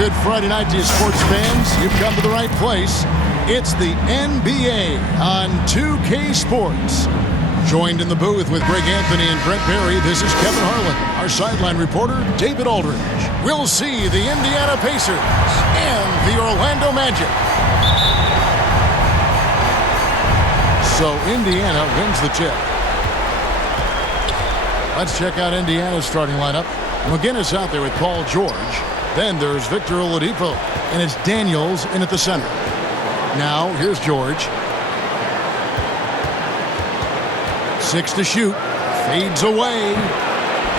good Friday night to you sports fans. You've come to the right place. It's the NBA on 2K Sports. Joined in the booth with Greg Anthony and Brent Barry, this is Kevin Harlan. Our sideline reporter, David Aldridge. We'll see the Indiana Pacers and the Orlando Magic. So Indiana wins the tip. Let's check out Indiana's starting lineup. McGinnis out there with Paul George. Then there's Victor Oladipo. And it's Daniels in at the center. Now, here's George. 6 to shoot. Fades away.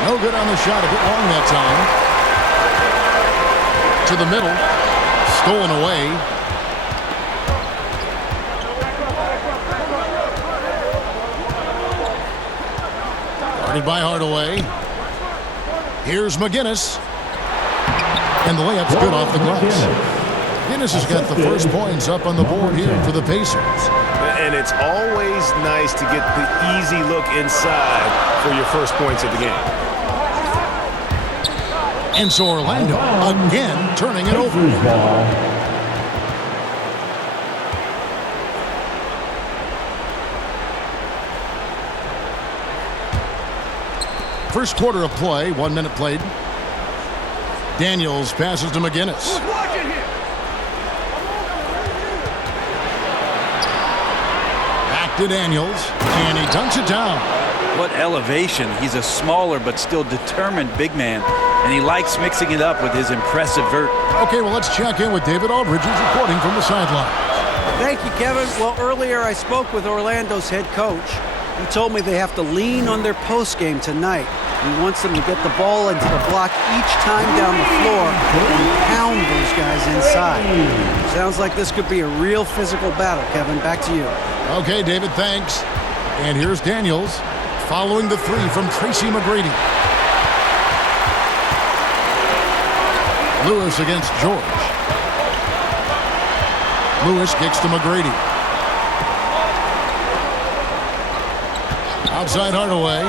No good on the shot. A bit long that time. To the middle. Stolen away. Guarded by Hardaway. Here's McGinnis. And the layup's good off the glass. McGinnis has got the first points up on the board here for the Pacers. And it's always nice to get the easy look inside for your first points of the game. And so Orlando again turning it over. First quarter of play, 1 minute played. Daniels passes to McGinnis. Back to Daniels, and he dunks it down. What elevation. He's a smaller but still determined big man, and he likes mixing it up with his impressive vert. Okay, well, let's check in with David Aldridge, who's reporting from the sideline. Thank you, Kevin. Well, earlier I spoke with Orlando's head coach. He told me they have to lean on their post game tonight. He wants them to get the ball into the block each time down the floor and pound those guys inside. Sounds like this could be a real physical battle, Kevin. Back to you. Okay, David, thanks. And here's Daniels following the three from Tracy McGrady. Lewis against George. Lewis kicks to McGrady. Outside Hardaway.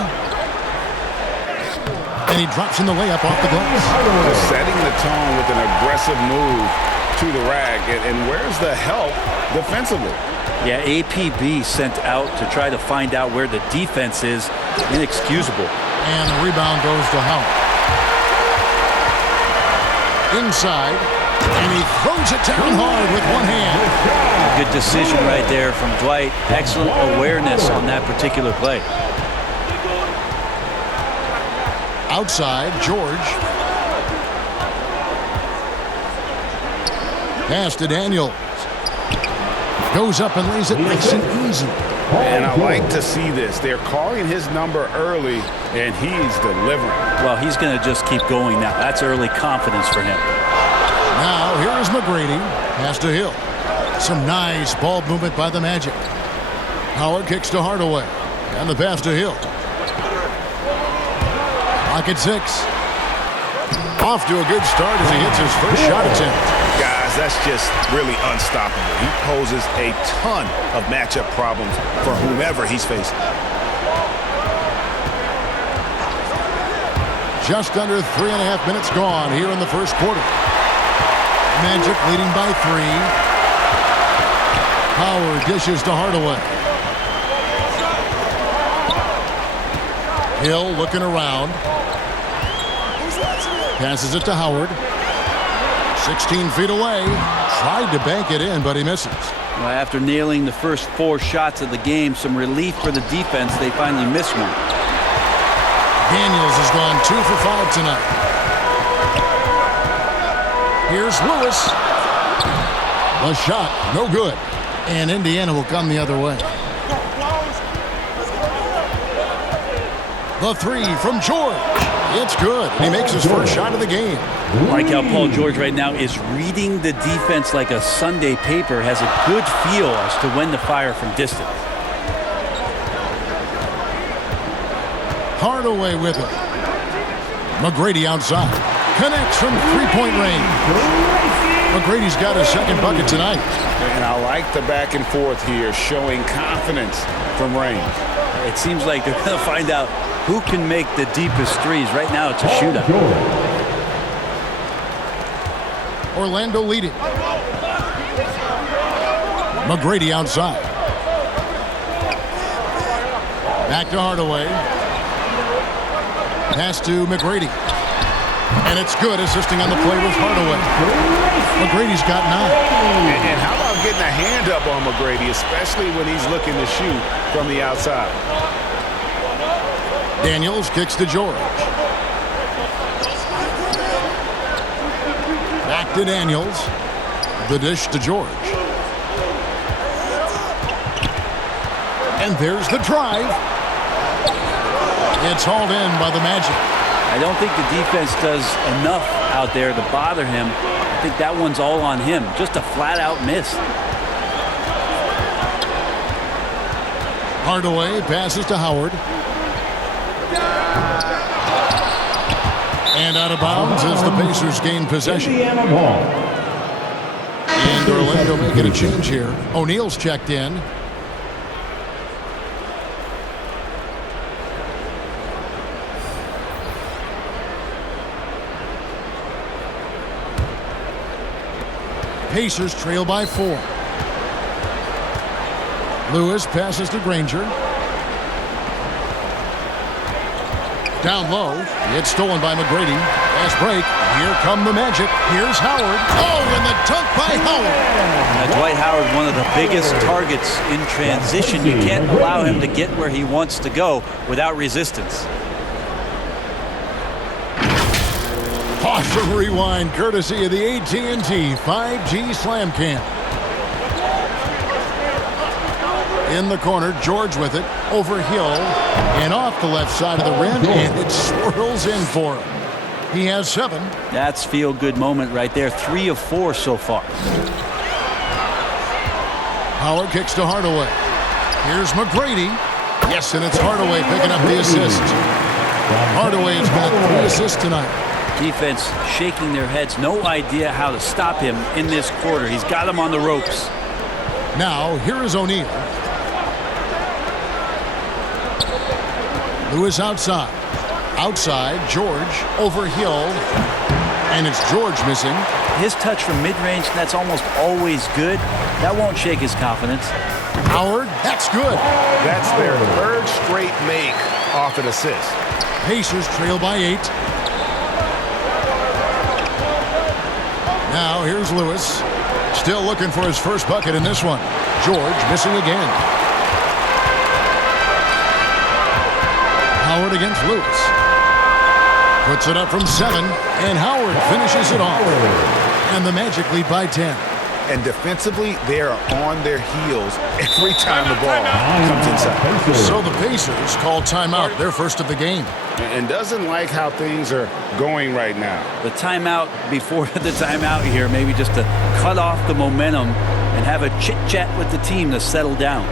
And he drops in the layup off the glass. Just setting the tone with an aggressive move to the rack. And where's the help defensively? Yeah, APB sent out to try to find out where the defense is. Inexcusable. And the rebound goes to Howard. Inside. And he throws it down hard with one hand. Good decision right there from Dwight. Excellent awareness on that particular play. Outside, George. Pass to Daniels. Goes up and lays it nice and easy. And I like to see this. They're calling his number early, and he's delivering. Well, he's going to just keep going now. That's early confidence for him. Now, here is McGrady. Pass to Hill. Some nice ball movement by the Magic. Howard kicks to Hardaway. And the pass to Hill. Clock at 6. Off to a good start as he hits his first shot attempt. Guys, that's just really unstoppable. He poses a ton of matchup problems for whomever he's facing. Just under 3.5 minutes gone here in the first quarter. Magic leading by 3. Howard dishes to Hardaway. Hill looking around. Passes it to Howard. 16 feet away. Tried to bank it in, but he misses. Well, after nailing the first 4 shots of the game, some relief for the defense. They finally missed one. Daniels has gone 2 for 5 tonight. Here's Lewis. The shot, no good. And Indiana will come the other way. The 3 from George. It's good. He makes his first shot of the game. Like how Paul George right now is reading the defense like a Sunday paper, has a good feel as to when to fire from distance. Hardaway with it. McGrady outside. Connects from three-point range. McGrady's got his second bucket tonight. And I like the back and forth here, showing confidence from range. It seems like they're going to find out who can make the deepest threes. Right now, it's a shootout. Orlando leading. McGrady outside. Back to Hardaway. Pass to McGrady. And it's good, assisting on the play with Hardaway. McGrady's got 9. And how about getting a hand up on McGrady, especially when he's looking to shoot from the outside? Daniels kicks to George. Back to Daniels. The dish to George. And there's the drive. It's hauled in by the Magic. I don't think the defense does enough out there to bother him. I think that one's all on him. Just a flat-out miss. Hardaway passes to Howard. And out of bounds as the Pacers gain possession. And Orlando making a change here. O'Neal's checked in. Pacers trail by 4. Lewis passes to Granger. Down low. It's stolen by McGrady. Fast break. Here come the Magic. Here's Howard. Oh, and the dunk by Howard. Dwight Howard, one of the biggest targets in transition. You can't allow him to get where he wants to go without resistance. Awesome rewind, courtesy of the AT&T 5G Slam Cam. In the corner, George with it, over Hill, and off the left side of the rim, and it swirls in for him. He has 7. That's feel-good moment right there. 3 of 4 so far. Howard kicks to Hardaway. Here's McGrady. Yes, and it's Hardaway picking up the assist. Hardaway has got 3 assists tonight. Defense shaking their heads. No idea how to stop him in this quarter. He's got him on the ropes. Now, here is O'Neal. Lewis outside. Outside, George over Hill. And it's George missing. His touch from mid-range, that's almost always good. That won't shake his confidence. Howard, that's good. That's their 3rd straight make off an assist. Pacers trail by 8. Now here's Lewis. Still looking for his first bucket in this one. George missing again. Howard against Lewis. Puts it up from 7, and Howard finishes it off. And the Magic lead by 10. And defensively, they are on their heels every time the ball comes inside. So the Pacers call timeout, their first of the game. And doesn't like how things are going right now. The timeout before the timeout here, maybe just to cut off the momentum and have a chit-chat with the team to settle down.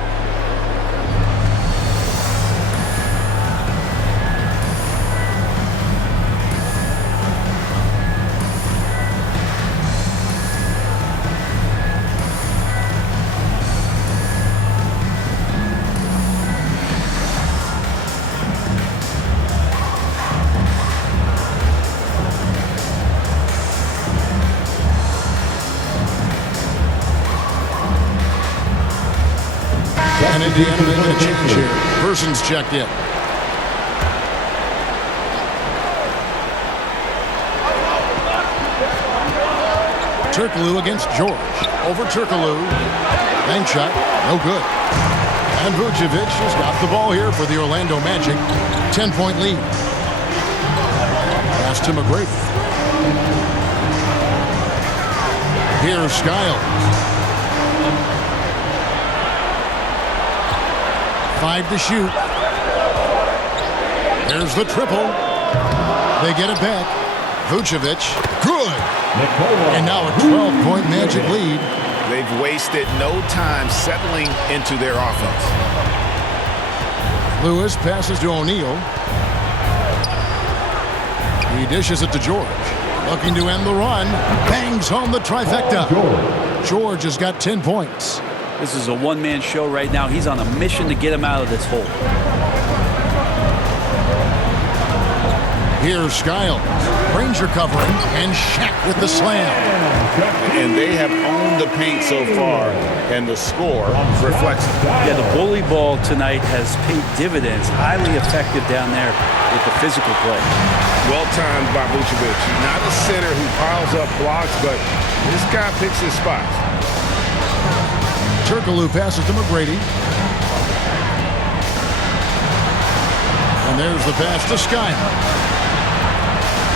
And Indiana making a change here. Person's checked in. Turkoglu against George. Over Turkoglu. Bank shot. No good. And Vucevic has got the ball here for the Orlando Magic. 10-point lead. Pass to McGrady. Here's Skiles. 5 to shoot. There's the triple. They get it back. Vucevic. Good. And now a 12-point Magic lead. They've wasted no time settling into their offense. Lewis passes to O'Neal. He dishes it to George. Looking to end the run. Bangs home the trifecta. George has got 10 points. This is a one-man show right now. He's on a mission to get him out of this hole. Here's Skiles. Granger covering, and Shaq with the slam. And they have owned the paint so far, and the score reflects it. Yeah, the bully ball tonight has paid dividends. Highly effective down there with the physical play. Well timed by Vucevic. Not a center who piles up blocks, but this guy picks his spots. Turkoglu passes to McGrady. And there's the pass to Skiles.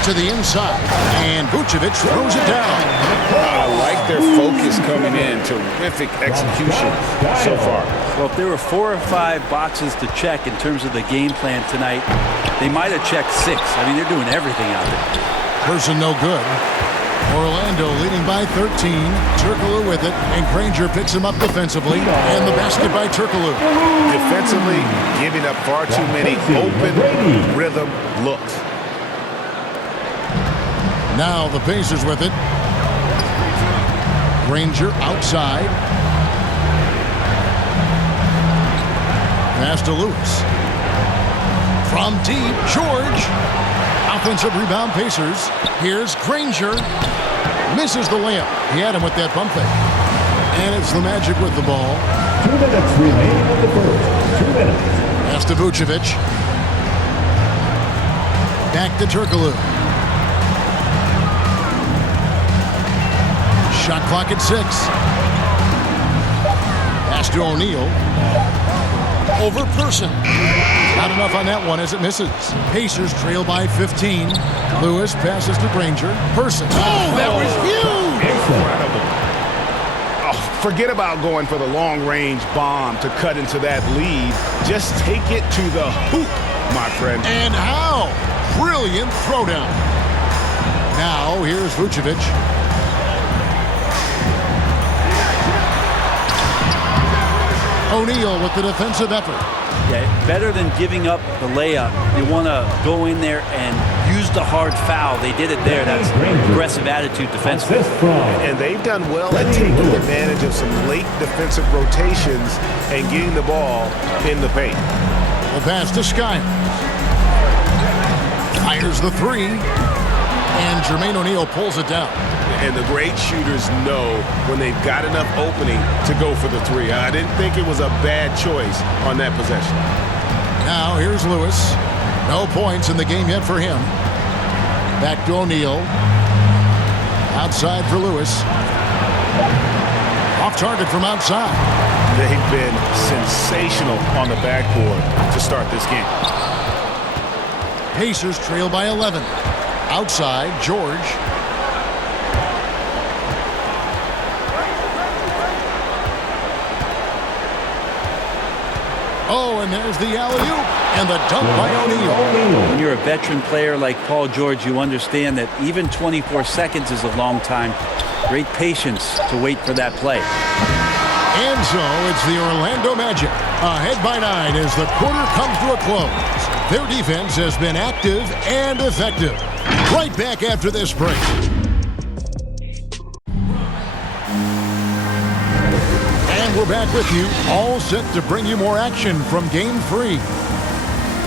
To the inside, and Vucevic throws it down. I like their focus coming in. Terrific execution so far. Well, if there were 4 or 5 boxes to check in terms of the game plan tonight, they might have checked 6. I mean, they're doing everything out there. Person no good. Orlando leading by 13. Turkoglu with it, and Granger picks him up defensively, and the basket by Turkoglu. Defensively, giving up far too many open rhythm looks. Now the Pacers with it. Granger outside. Pass to Lewis. From deep, George. Offensive rebound, Pacers. Here's Granger. Misses the layup. He had him with that pump fake. And it's the Magic with the ball. 2 minutes remaining in the first. 2 minutes. Pass to Vucevic. Back to Turkoglu. Shot clock at 6. Pass to O'Neal. Over Person. Not enough on that one as it misses. Pacers trail by 15. Lewis passes to Granger. Person. Oh, that was huge! Incredible. Oh, forget about going for the long-range bomb to cut into that lead. Just take it to the hoop, my friend. And how? Brilliant throwdown. Now, here's Vucevic. O'Neal with the defensive effort. Yeah, better than giving up the layup. You want to go in there and use the hard foul. They did it there. That's aggressive attitude defensively. And they've done well at taking advantage of some late defensive rotations and getting the ball in the paint. The pass to Skiles. Fires the 3. And Jermaine O'Neal pulls it down. And the great shooters know when they've got enough opening to go for the 3. I didn't think it was a bad choice on that possession. Now here's Lewis. No points in the game yet for him. Back to O'Neal. Outside for Lewis. Off target from outside. They've been sensational on the backboard to start this game. Pacers trail by 11. Outside, George. Oh, and there's the alley-oop and the dunk by O'Neal. When you're a veteran player like Paul George, you understand that even 24 seconds is a long time. Great patience to wait for that play. And so it's the Orlando Magic ahead by 9 as the quarter comes to a close. Their defense has been active and effective. Right back after this break. And we're back with you, all set to bring you more action from Game 3.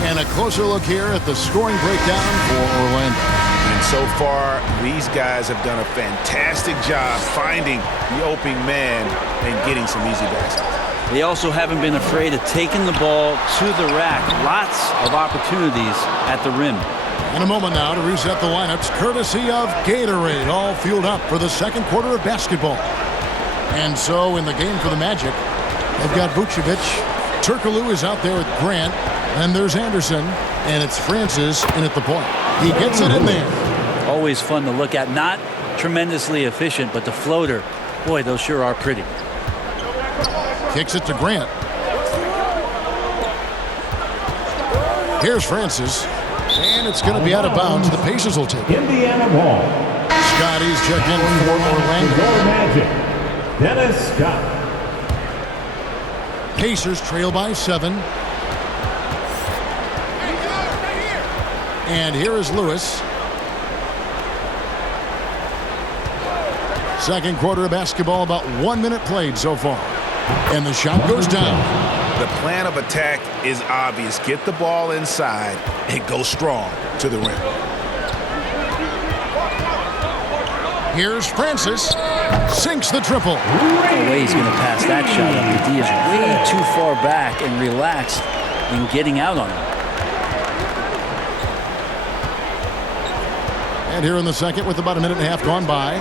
And a closer look here at the scoring breakdown for Orlando. And so far, these guys have done a fantastic job finding the opening man and getting some easy baskets. They also haven't been afraid of taking the ball to the rack. Lots of opportunities at the rim. In a moment now to reset the lineups, courtesy of Gatorade, all fueled up for the second quarter of basketball. And so in the game for the Magic, they've got Vucevic. Turkoglu is out there with Grant. And there's Anderson. And it's Francis in at the point. He gets it in there. Always fun to look at. Not tremendously efficient, but the floater, boy, those sure are pretty. Kicks it to Grant. Here's Francis. And it's going to be out of bounds. The Pacers will take it. Indiana ball. Scotty's checked in for Orlando. Magic. Dennis Scott. Pacers trail by 7. And here is Lewis. Second quarter of basketball, about 1 minute played so far. And the shot goes down. The plan of attack is obvious. Get the ball inside and go strong to the rim. Here's Francis. Sinks the triple. No way he's going to pass that shot up. The D is way too far back and relaxed in getting out on him. And here in the second with about a minute and a half gone by.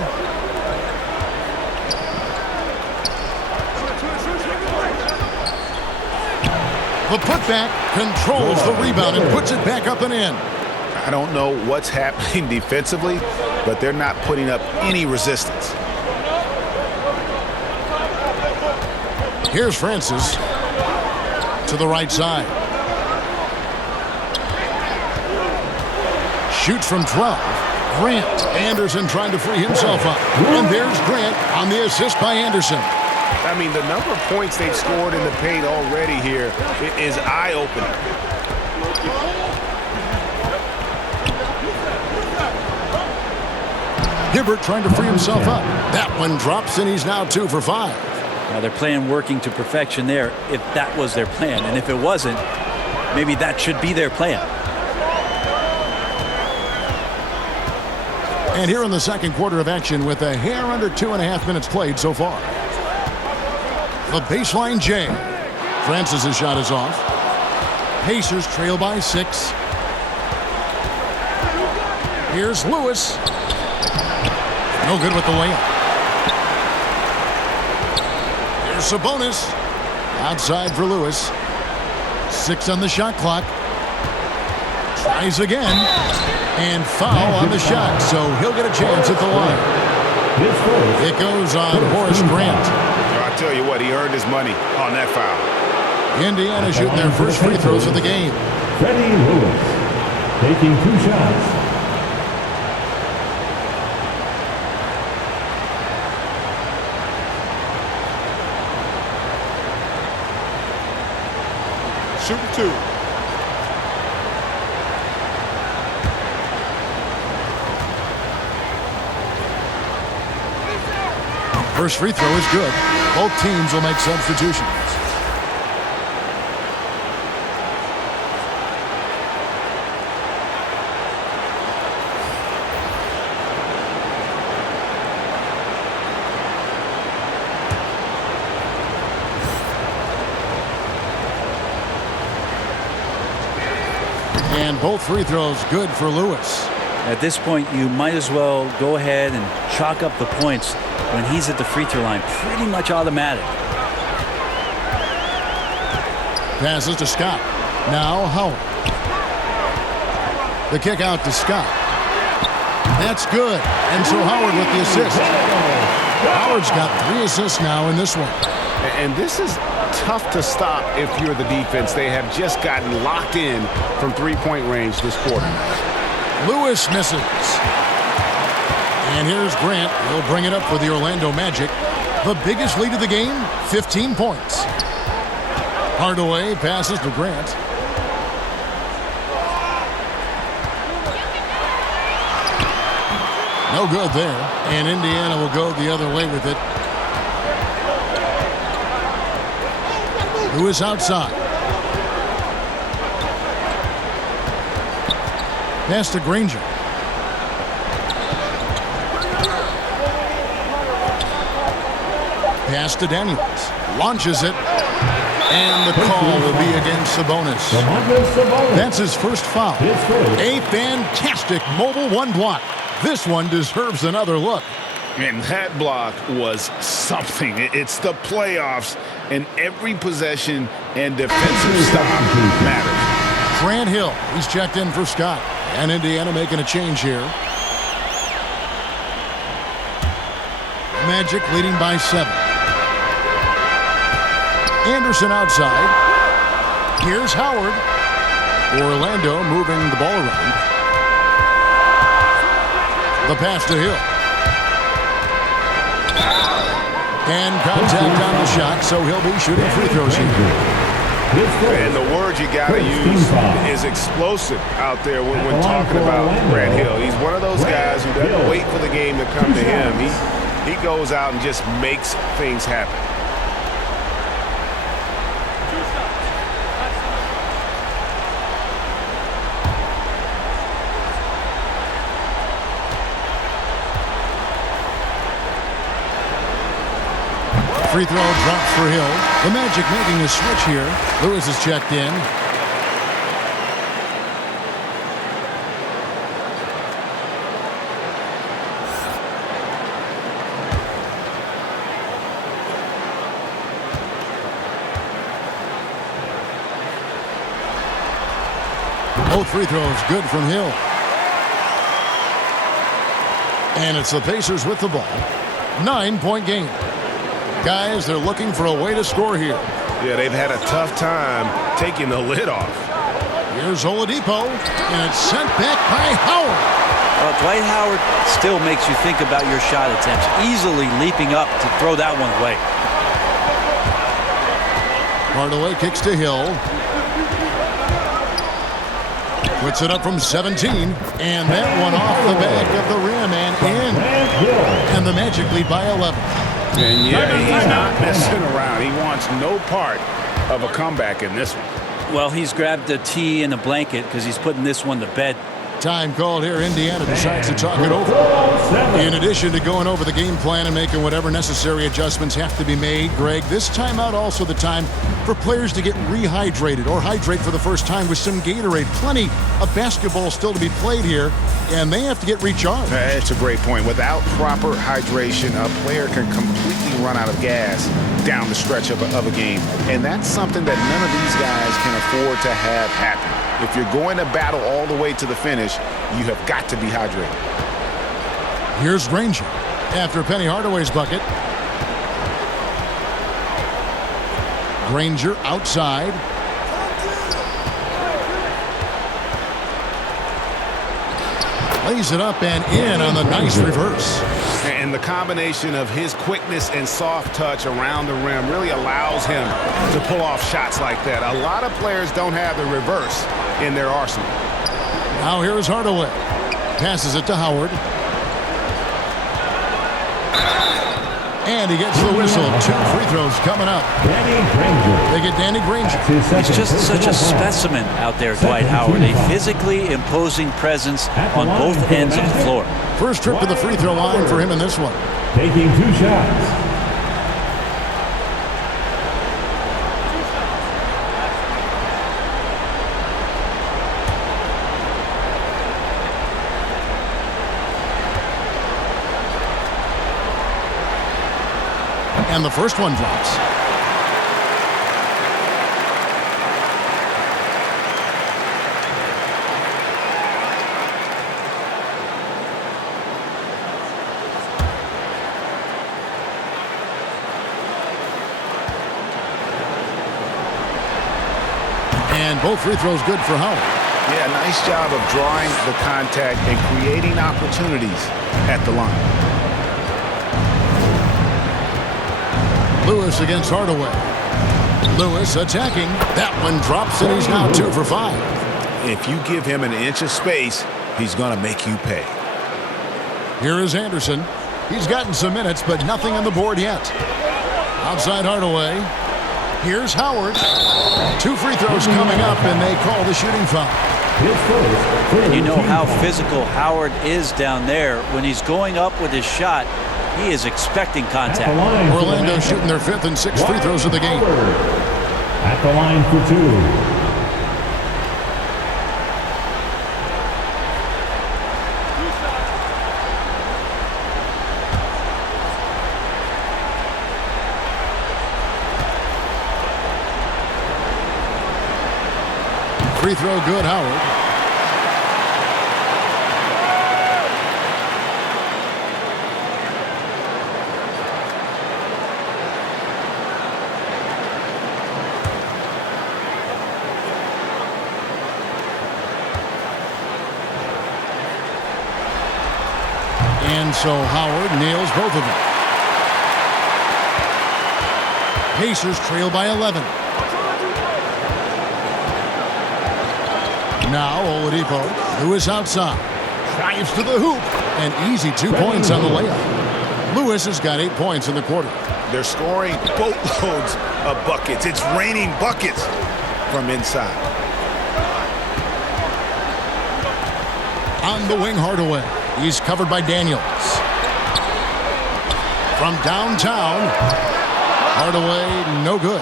The putback controls the rebound and puts it back up and in. I don't know what's happening defensively, but they're not putting up any resistance. Here's Francis to the right side. Shoots from 12. Grant. Anderson trying to free himself up. And there's Grant on the assist by Anderson. I mean, the number of points they've scored in the paint already here is eye-opening. Hibbert trying to free himself up. That one drops, and he's now 2 for 5. Now they're playing working to perfection there if that was their plan. And if it wasn't, maybe that should be their plan. And here in the second quarter of action with a hair under 2.5 minutes played so far. The baseline J. Francis' shot is off. Pacers trail by 6. Here's Lewis. No good with the layup. Here's Sabonis. Outside for Lewis. 6 on the shot clock. Tries again. And foul on the shot, so he'll get a chance at the line. It goes on Horace Grant. I tell you what, he earned his money on that foul. Indiana shooting their first free throws of the game. Freddie Lewis taking 2 shots. Shooting 2. First free throw is good. Both teams will make substitutions. And both free throws good for Lewis. At this point, you might as well go ahead and chalk up the points when he's at the free throw line. Pretty much automatic. Passes to Scott. Now Howard. The kick out to Scott. That's good. And so Howard with the assist. Howard's got 3 assists now in this one. And this is tough to stop if you're the defense. They have just gotten locked in from 3-point range this quarter. Lewis misses. And here's Grant. He'll bring it up for the Orlando Magic. The biggest lead of the game, 15 points. Hardaway passes to Grant. No good there. And Indiana will go the other way with it. Lewis outside. Pass to Granger. Pass to Daniels. Launches it. And the call will be against Sabonis. That's his first foul. A fantastic mobile 1 block. This one deserves another look. And that block was something. It's the playoffs, and every possession and defensive stop matters. Grant Hill, he's checked in for Scott. And Indiana making a change here. Magic leading by 7. Anderson outside. Here's Howard. Orlando moving the ball around. The pass to Hill. And contact on the shot, so he'll be shooting free throws here. And the word you got to use is explosive out there when talking about Grant Hill. He's one of those guys who doesn't wait for the game to come to him. He goes out and just makes things happen. free throw drops for Hill. The Magic making a switch here. Lewis is checked in. Both free throws good from Hill. And it's the Pacers with the ball. 9-point game. Guys, they're looking for a way to score here. Yeah, they've had a tough time taking the lid off. Here's Oladipo, and it's sent back by Howard. Well, Dwight Howard still makes you think about your shot attempts, easily leaping up to throw that one away. Hardaway kicks to Hill. Puts it up from 17, and that one off the back of the rim and in. And the Magic lead by 11. And yeah, he's not messing around. He wants no part of a comeback in this one. Well, he's grabbed a tee and a blanket because he's putting this one to bed. Time called here. Indiana decides to talk it over. In addition to going over the game plan and making whatever necessary adjustments have to be made, Greg, this timeout also the time for players to get rehydrated or hydrate for the first time with some Gatorade. Plenty of basketball still to be played here, and they have to get recharged. That's a great point. Without proper hydration, a player can completely run out of gas down the stretch of a game. And that's something that none of these guys can afford to have happen. If you're going to battle all the way to the finish, you have got to be hydrated. Here's Granger after Penny Hardaway's bucket. Granger outside. Lays it up and in on the nice reverse. And the combination of his quickness and soft touch around the rim really allows him to pull off shots like that. A lot of players don't have the reverse in their arsenal. Now here is Hardaway. Passes it to Howard. And he gets the whistle. 2 free throws coming up. They get Danny Granger. He's just such a specimen out there, Dwight Howard. A physically imposing presence on both ends of the floor. First trip to the free throw line for him in this one. Taking 2 shots. And the first one drops. And both free throws good for Howard. Yeah, nice job of drawing the contact and creating opportunities at the line. Lewis against Hardaway. Lewis attacking. That one drops, and he's now 2 for 5. If you give him an inch of space, he's going to make you pay. Here is Anderson. He's gotten some minutes, but nothing on the board yet. Outside Hardaway. Here's Howard. 2 free throws coming up, and they call the shooting foul. And you know how physical Howard is down there. When he's going up with his shot, he is expecting contact. Orlando shooting their 5th and 6th free throws of the game. At the line for 2. Free throw good, Howard. And so Howard nails both of them. Pacers trail by 11. Now Oladipo, Lewis outside, drives to the hoop, and easy 2 points on the layup. Lewis has got 8 points in the quarter. They're scoring boatloads of buckets. It's raining buckets from inside. On the wing, Hardaway. He's covered by Daniels. From downtown, Hardaway, no good.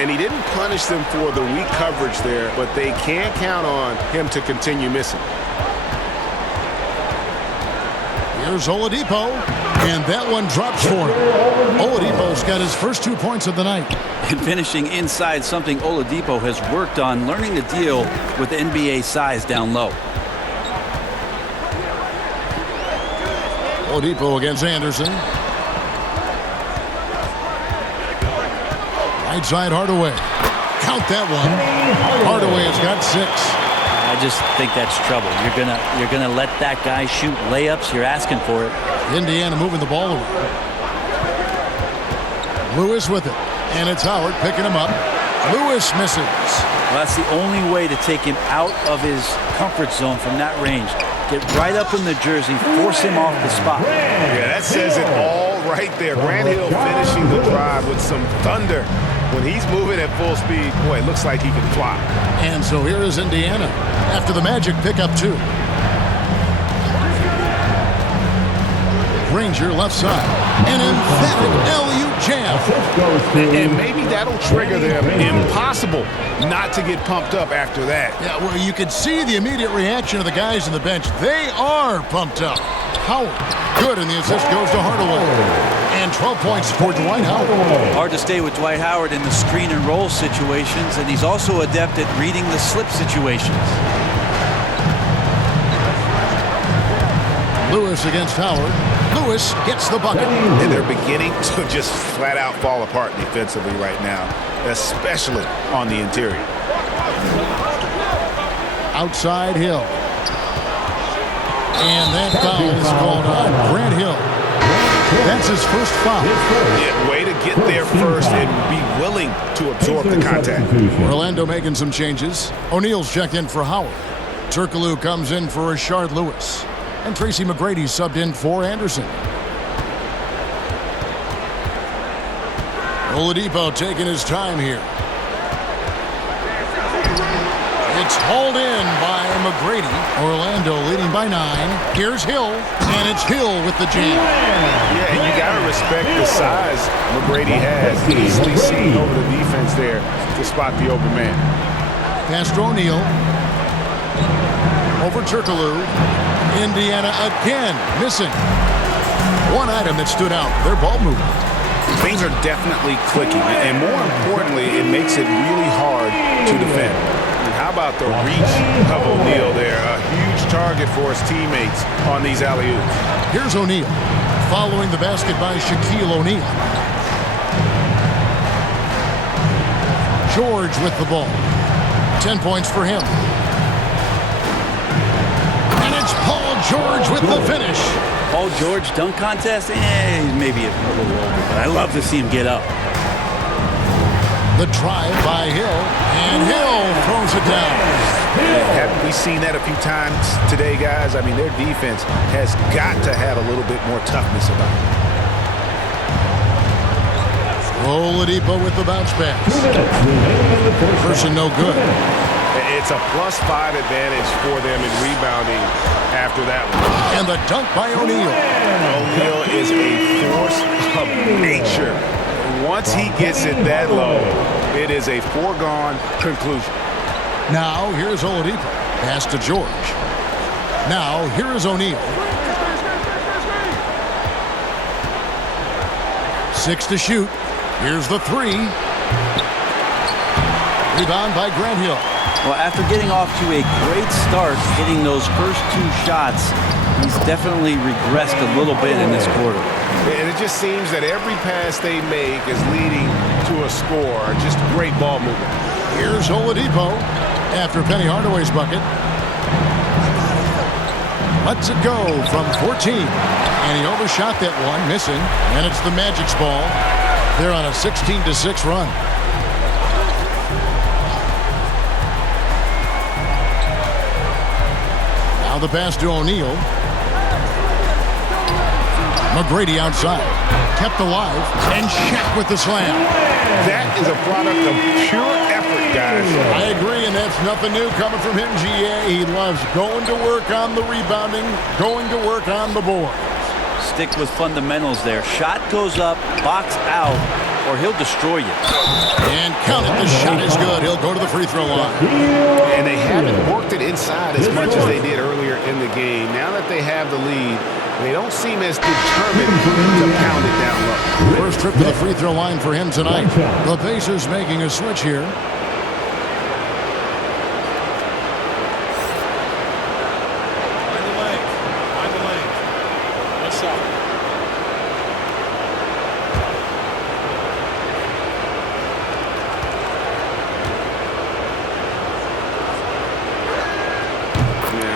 And he didn't punish them for the weak coverage there, but they can't count on him to continue missing. Here's Oladipo, and that one drops for him. Oladipo's got his first 2 points of the night. And finishing inside, something Oladipo has worked on, learning to deal with NBA size down low. Oladipo against Anderson. Right side, Hardaway. Count that one. Hardaway has got 6. I just think that's trouble. You're gonna let that guy shoot layups. You're asking for it. Indiana moving the ball around. Lewis with it, and it's Howard picking him up. Lewis misses. Well, that's the only way to take him out of his comfort zone from that range. Get right up in the jersey, force him off the spot. Yeah, that says it all right there. Grant Hill finishing the drive with some thunder. When he's moving at full speed, boy, it looks like he can fly. And so here is Indiana after the Magic pick up 2. Ranger left side. An emphatic LU jam. And maybe that'll trigger them. Impossible not to get pumped up after that. Yeah, well, you could see the immediate reaction of the guys on the bench. They are pumped up. Howard, good, and the assist goes to Hardaway. And 12 points for Dwight Howard. Hard to stay with Dwight Howard in the screen and roll situations, and he's also adept at reading the slip situations. Lewis against Howard. Lewis gets the bucket. And they're beginning to just flat out fall apart defensively right now, especially on the interior. Outside Hill. And that foul is called on Grant Hill. That's his first foul. Yeah, way to get there first and be willing to absorb the contact. Orlando making some changes. O'Neal's checked in for Howard. Turkoglu comes in for Rashard Lewis. And Tracy McGrady subbed in for Anderson. Oladipo taking his time here. It's hauled in by McGrady. Orlando leading by 9. Here's Hill, and it's Hill with the jam. Yeah, and you got to respect the size McGrady has. Easily seen over the defense there to spot the open man. Pass to O'Neal. Over Turkoglu. Indiana again missing. One item that stood out, their ball movement. Things are definitely clicking, and more importantly, it makes it really hard to defend. And how about the reach of O'Neal there? A huge target for his teammates on these alley-oops. Here's O'Neal, following the basket by Shaquille O'Neal. George with the ball. 10 points for him. And it's Paul George with the finish. Paul George dunk contest? He's maybe a little older, but I love to see him get up. The drive by Hill, and Hill throws it down. Haven't we seen that a few times today, guys? I mean, their defense has got to have a little bit more toughness about it. Oladipo with the bounce pass. Person no good. It's a +5 advantage for them in rebounding after that one. And the dunk by O'Neal. O'Neal is a force of nature. Once he gets it that low, it is a foregone conclusion. Now here's Oladipo. Pass to George. Now here is O'Neal. 6 to shoot. Here's the 3. Rebound by Grant Hill. Well, after getting off to a great start, hitting those first 2 shots, he's definitely regressed a little bit in this quarter. And it just seems that every pass they make is leading to a score. Just great ball movement. Here's Oladipo after Penny Hardaway's bucket. Lets it go from 14. And he overshot that one, missing. And it's the Magic's ball. They're on a 16-6 run. Now the pass to O'Neal. McGrady outside. Kept alive. And Shaq with the slam. That is a product of pure effort, guys. I agree, and that's nothing new coming from him, GA. He loves going to work on the rebounding, going to work on the board. Stick with fundamentals there. Shot goes up, box out. or he'll destroy you. And count it. The shot is good. He'll go to the free throw line. And they haven't worked it inside as much as they did earlier in the game. Now that they have the lead, they don't seem as determined to pound it down low. First trip to the free throw line for him tonight. The Pacers making a switch here.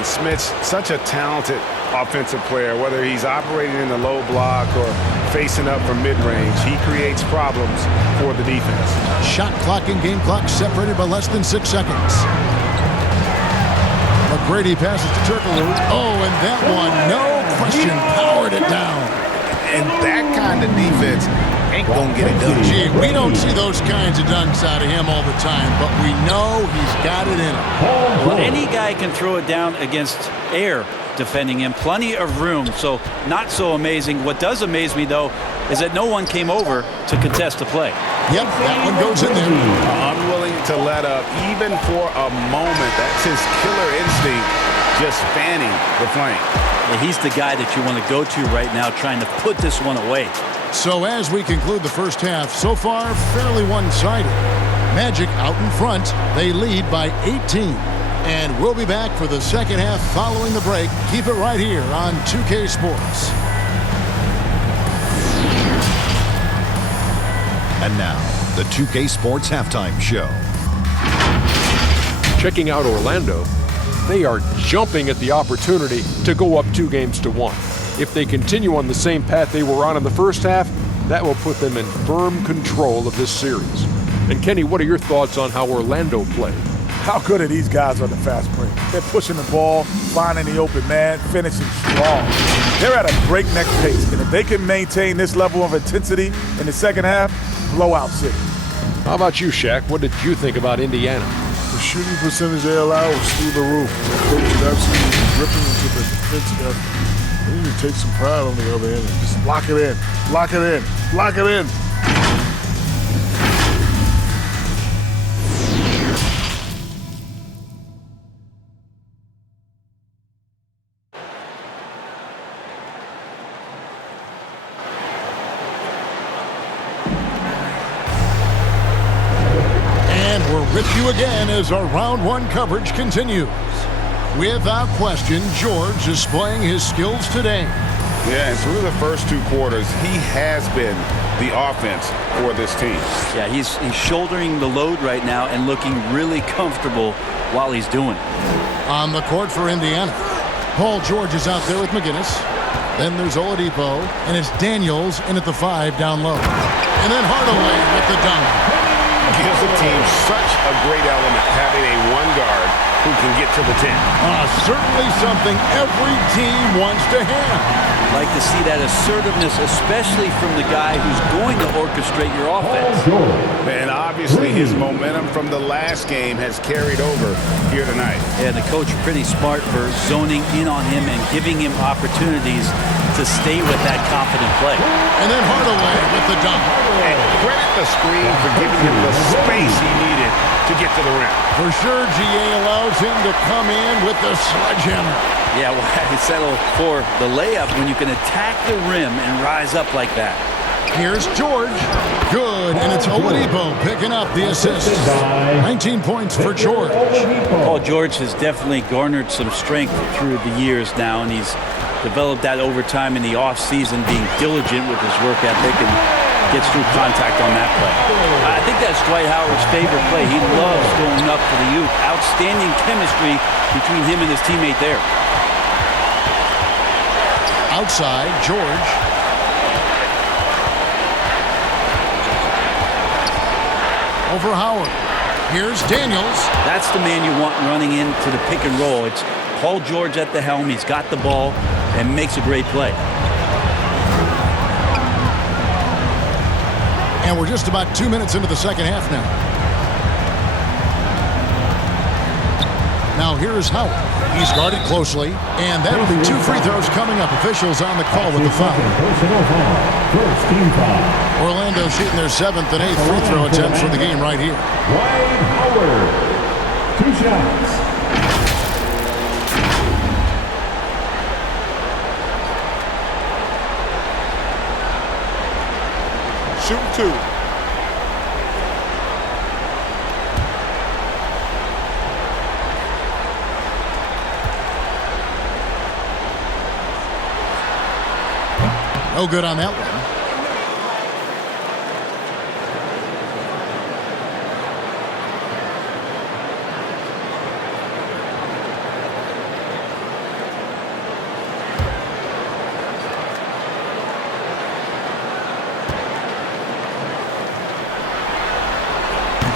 Smith's such a talented offensive player, whether he's operating in the low block or facing up from mid-range. He creates problems for the defense. Shot clock and game clock separated by less than 6 seconds. McGrady passes to Turkoglu. Oh, and that one, no question, powered it down. And that kind of defense ain't gonna get it done. Gee, we don't see those kinds of dunks out of him all the time, but we know he's got it in him. Well, any guy can throw it down against air defending him. Plenty of room, so not so amazing. What does amaze me, though, is that no one came over to contest the play. Yep, that one goes in there. Unwilling to let up, even for a moment. That's his killer instinct, just fanning the flame. Yeah, he's the guy that you want to go to right now, trying to put this one away. So as we conclude the first half, so far fairly one-sided. Magic out in front. They lead by 18. And we'll be back for the second half following the break. Keep it right here on 2K Sports. And now, the 2K Sports Halftime Show. Checking out Orlando, they are jumping at the opportunity to go up 2-1. If they continue on the same path they were on in the first half, that will put them in firm control of this series. And Kenny, what are your thoughts on how Orlando played? How good are these guys on the fast break? They're pushing the ball, finding the open man, finishing strong. They're at a breakneck pace, and if they can maintain this level of intensity in the second half, blowout city. How about you, Shaq? What did you think about Indiana? The shooting percentage they allow was through the roof. The coach is absolutely ripping into the defensive effort. They need to take some pride on the other end and just lock it in, lock it in, lock it in. With you again as our round one coverage continues. Without question, George displaying his skills today. Yeah, and through the first 2 quarters, he has been the offense for this team. Yeah, he's shouldering the load right now and looking really comfortable while he's doing it. On the court for Indiana, Paul George is out there with McGinnis. Then there's Oladipo, and it's Daniels in at the 5 down low. And then Hardaway with the dunk. Gives the team such a great element having a one guard who can get to the 10. Certainly something every team wants to have. Like to see that assertiveness, especially from the guy who's going to orchestrate your offense. And obviously his momentum from the last game has carried over here tonight. Yeah, the coach pretty smart for zoning in on him and giving him opportunities to stay with that confident play. And then Hardaway with the dunk. And credit the screen for giving him the space he needed to get to the rim. For sure, GA allows him to come in with the sledgehammer. Yeah, well, I settle for the layup when you can attack the rim and rise up like that. Here's George. Good, and it's Oladipo picking up the assist. 19 points for George. Paul George has definitely garnered some strength through the years now, and he's developed that over time in the offseason, being diligent with his work ethic and gets through contact on that play. I think that's Dwight Howard's favorite play. He loves going up for the oop. Outstanding chemistry between him and his teammate there. Outside, George. Over Howard. Here's Daniels. That's the man you want running into the pick and roll. It's Paul George at the helm. He's got the ball and makes a great play. And we're just about 2 minutes into the second half now. Now here's Howard. He's guarded closely, and that'll be 2 free throws coming up. Officials on the call with the foul. First team foul. Orlando shooting their 7th and 8th free throw attempts for the game right here. Dwight Howard. 2 shots. Shoot 2. No good on that one.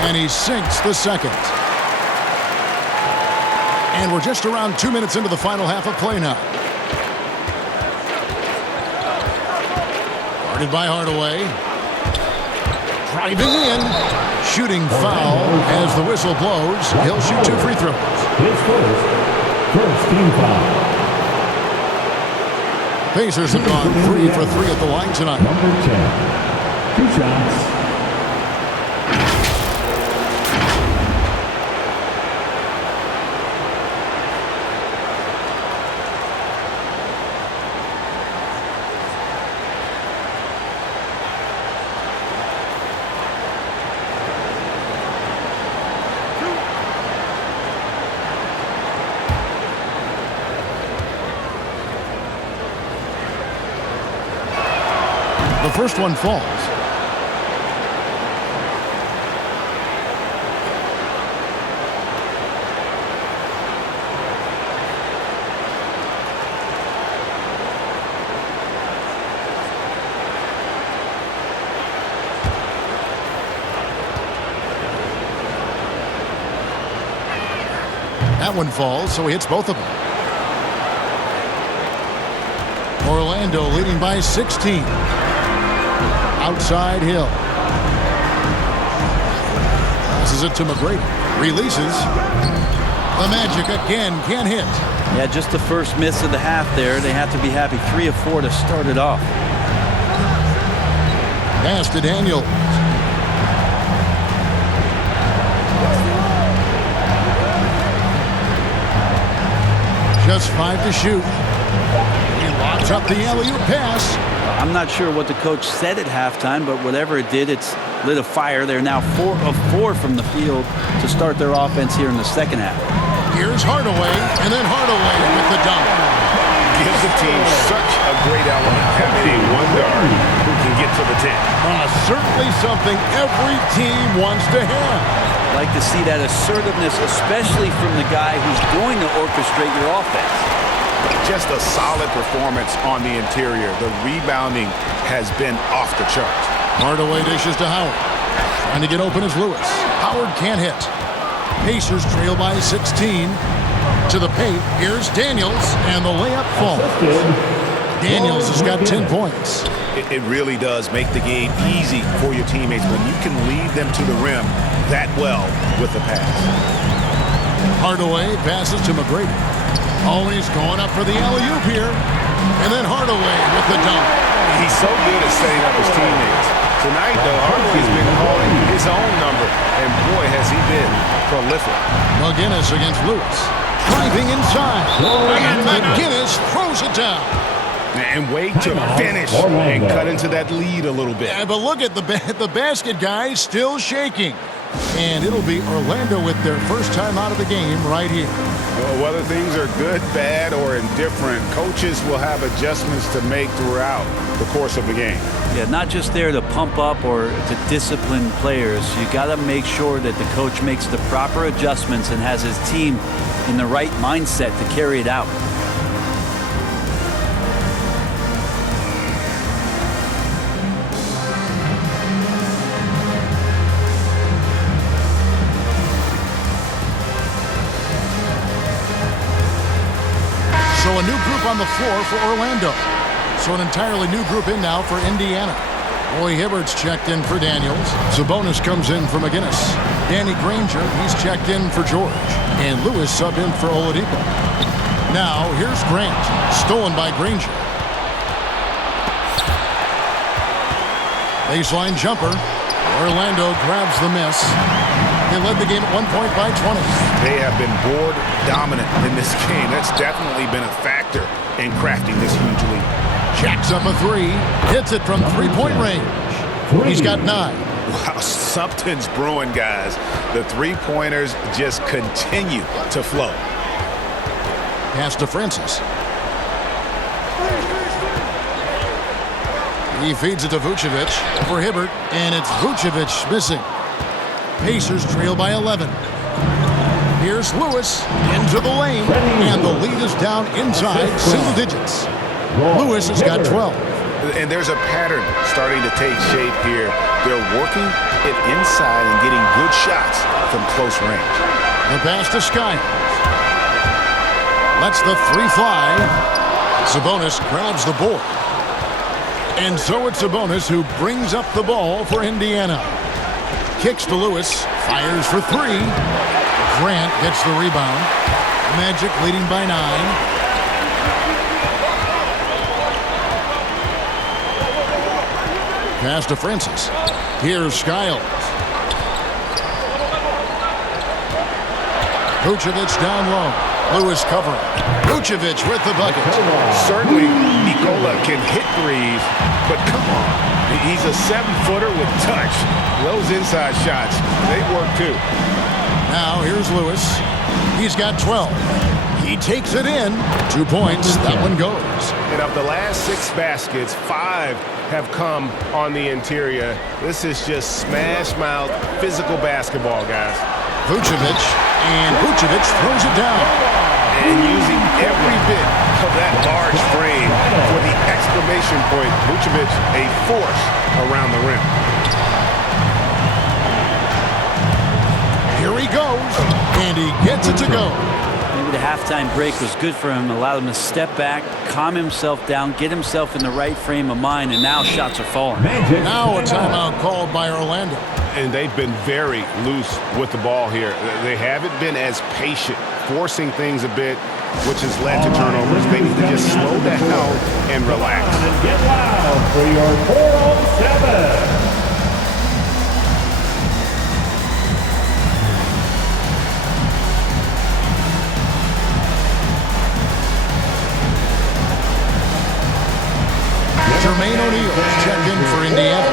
And he sinks the second. And we're just around 2 minutes into the final half of play now. Guarded by Hardaway. Driving in. Shooting foul as the whistle blows. He'll shoot 2 free throws. His first team foul. Pacers have gone 3 for 3 at the line tonight. Number 10. 2 shots. The first one falls. That one falls, so he hits both of them. Orlando leading by 16. Outside Hill. Passes it to McGrady. Releases. The Magic again can't hit. Yeah, just the first miss of the half there. They have to be happy. 3 of 4 to start it off. Pass to Daniels. Just 5 to shoot. He locks up the alley-oop pass. I'm not sure what the coach said at halftime, but whatever it did, it's lit a fire. They're now 4 of 4 from the field to start their offense here in the second half. Here's Hardaway, and then Hardaway with the dunk. Gives the team such a great element, having a one guard who can get to the 10. Certainly something every team wants to have. Like to see that assertiveness, especially from the guy who's going to orchestrate your offense. Just a solid performance on the interior. The rebounding has been off the charts. Hardaway dishes to Howard. Trying to get open is Lewis. Howard can't hit. Pacers trail by 16. To the paint. Here's Daniels, and the layup falls. Daniels has got 10 points. It really does make the game easy for your teammates when you can lead them to the rim that well with the pass. Hardaway passes to McGrady. Always going up for the alley-oop here. And then Hardaway with the dunk. He's so good at setting up his teammates. Tonight, though, Hardaway's been calling his own number, and boy, has he been prolific. McGinnis against Lewis. Driving inside. And McGinnis throws it down. And wait to finish and cut into that lead a little bit. Yeah, but look at the basket guy still shaking. And it'll be Orlando with their first time out of the game right here. Well, whether things are good, bad, or indifferent, coaches will have adjustments to make throughout the course of the game. Yeah, not just there to pump up or to discipline players. You got to make sure that the coach makes the proper adjustments and has his team in the right mindset to carry it out. So a new group on the floor for Orlando. So an entirely new group in now for Indiana. Roy Hibbert's checked in for Daniels. Sabonis comes in for McGinnis. Danny Granger, he's checked in for George. And Lewis subbed in for Oladipo. Now, here's Grant. Stolen by Granger. Baseline jumper. Orlando grabs the miss. They led the game at 1 point by 20. They have been board dominant in this game. That's definitely been a factor in crafting this huge lead. Jacks up a three. Hits it from three-point range. He's got 9. Wow, something's brewing, guys. The three-pointers just continue to flow. Pass to Francis. He feeds it to Vucevic for Hibbert, and it's Vucevic missing. Pacers trail by 11. Here's Lewis into the lane, and the lead is down inside single digits. Lewis has got 12. And there's a pattern starting to take shape here. They're working it inside and getting good shots from close range. The pass to Skiles. Lets the three fly. Sabonis grabs the board. And so it's Sabonis who brings up the ball for Indiana. Kicks to Lewis. Fires for three. Grant gets the rebound. Magic leading by 9. Pass to Francis. Here's Skiles. Vucevic down low. Lewis covering. Vucevic with the bucket. Certainly, Nikola can hit threes, but come on. He's a 7-footer with touch. Those inside shots, they work too. Now here's Lewis. He's got 12. He takes it in. 2 points. That one goes. And of the last 6 baskets, 5 have come on the interior. This is just smash-mouth physical basketball, guys. Vucevic, and Vucevic throws it down. And using every bit of that large frame for the exclamation point. Vucevic, a force around the rim. Here he goes, and he gets it to go. Maybe the halftime break was good for him, allowed him to step back, calm himself down, get himself in the right frame of mind, and now shots are falling. Now a timeout called by Orlando. And they've been very loose with the ball here. They haven't been as patient, forcing things a bit, which has led to turnovers. They need to just slow down and relax. And get loud for your 4-on-7. Jermaine O'Neal checked in for Indiana.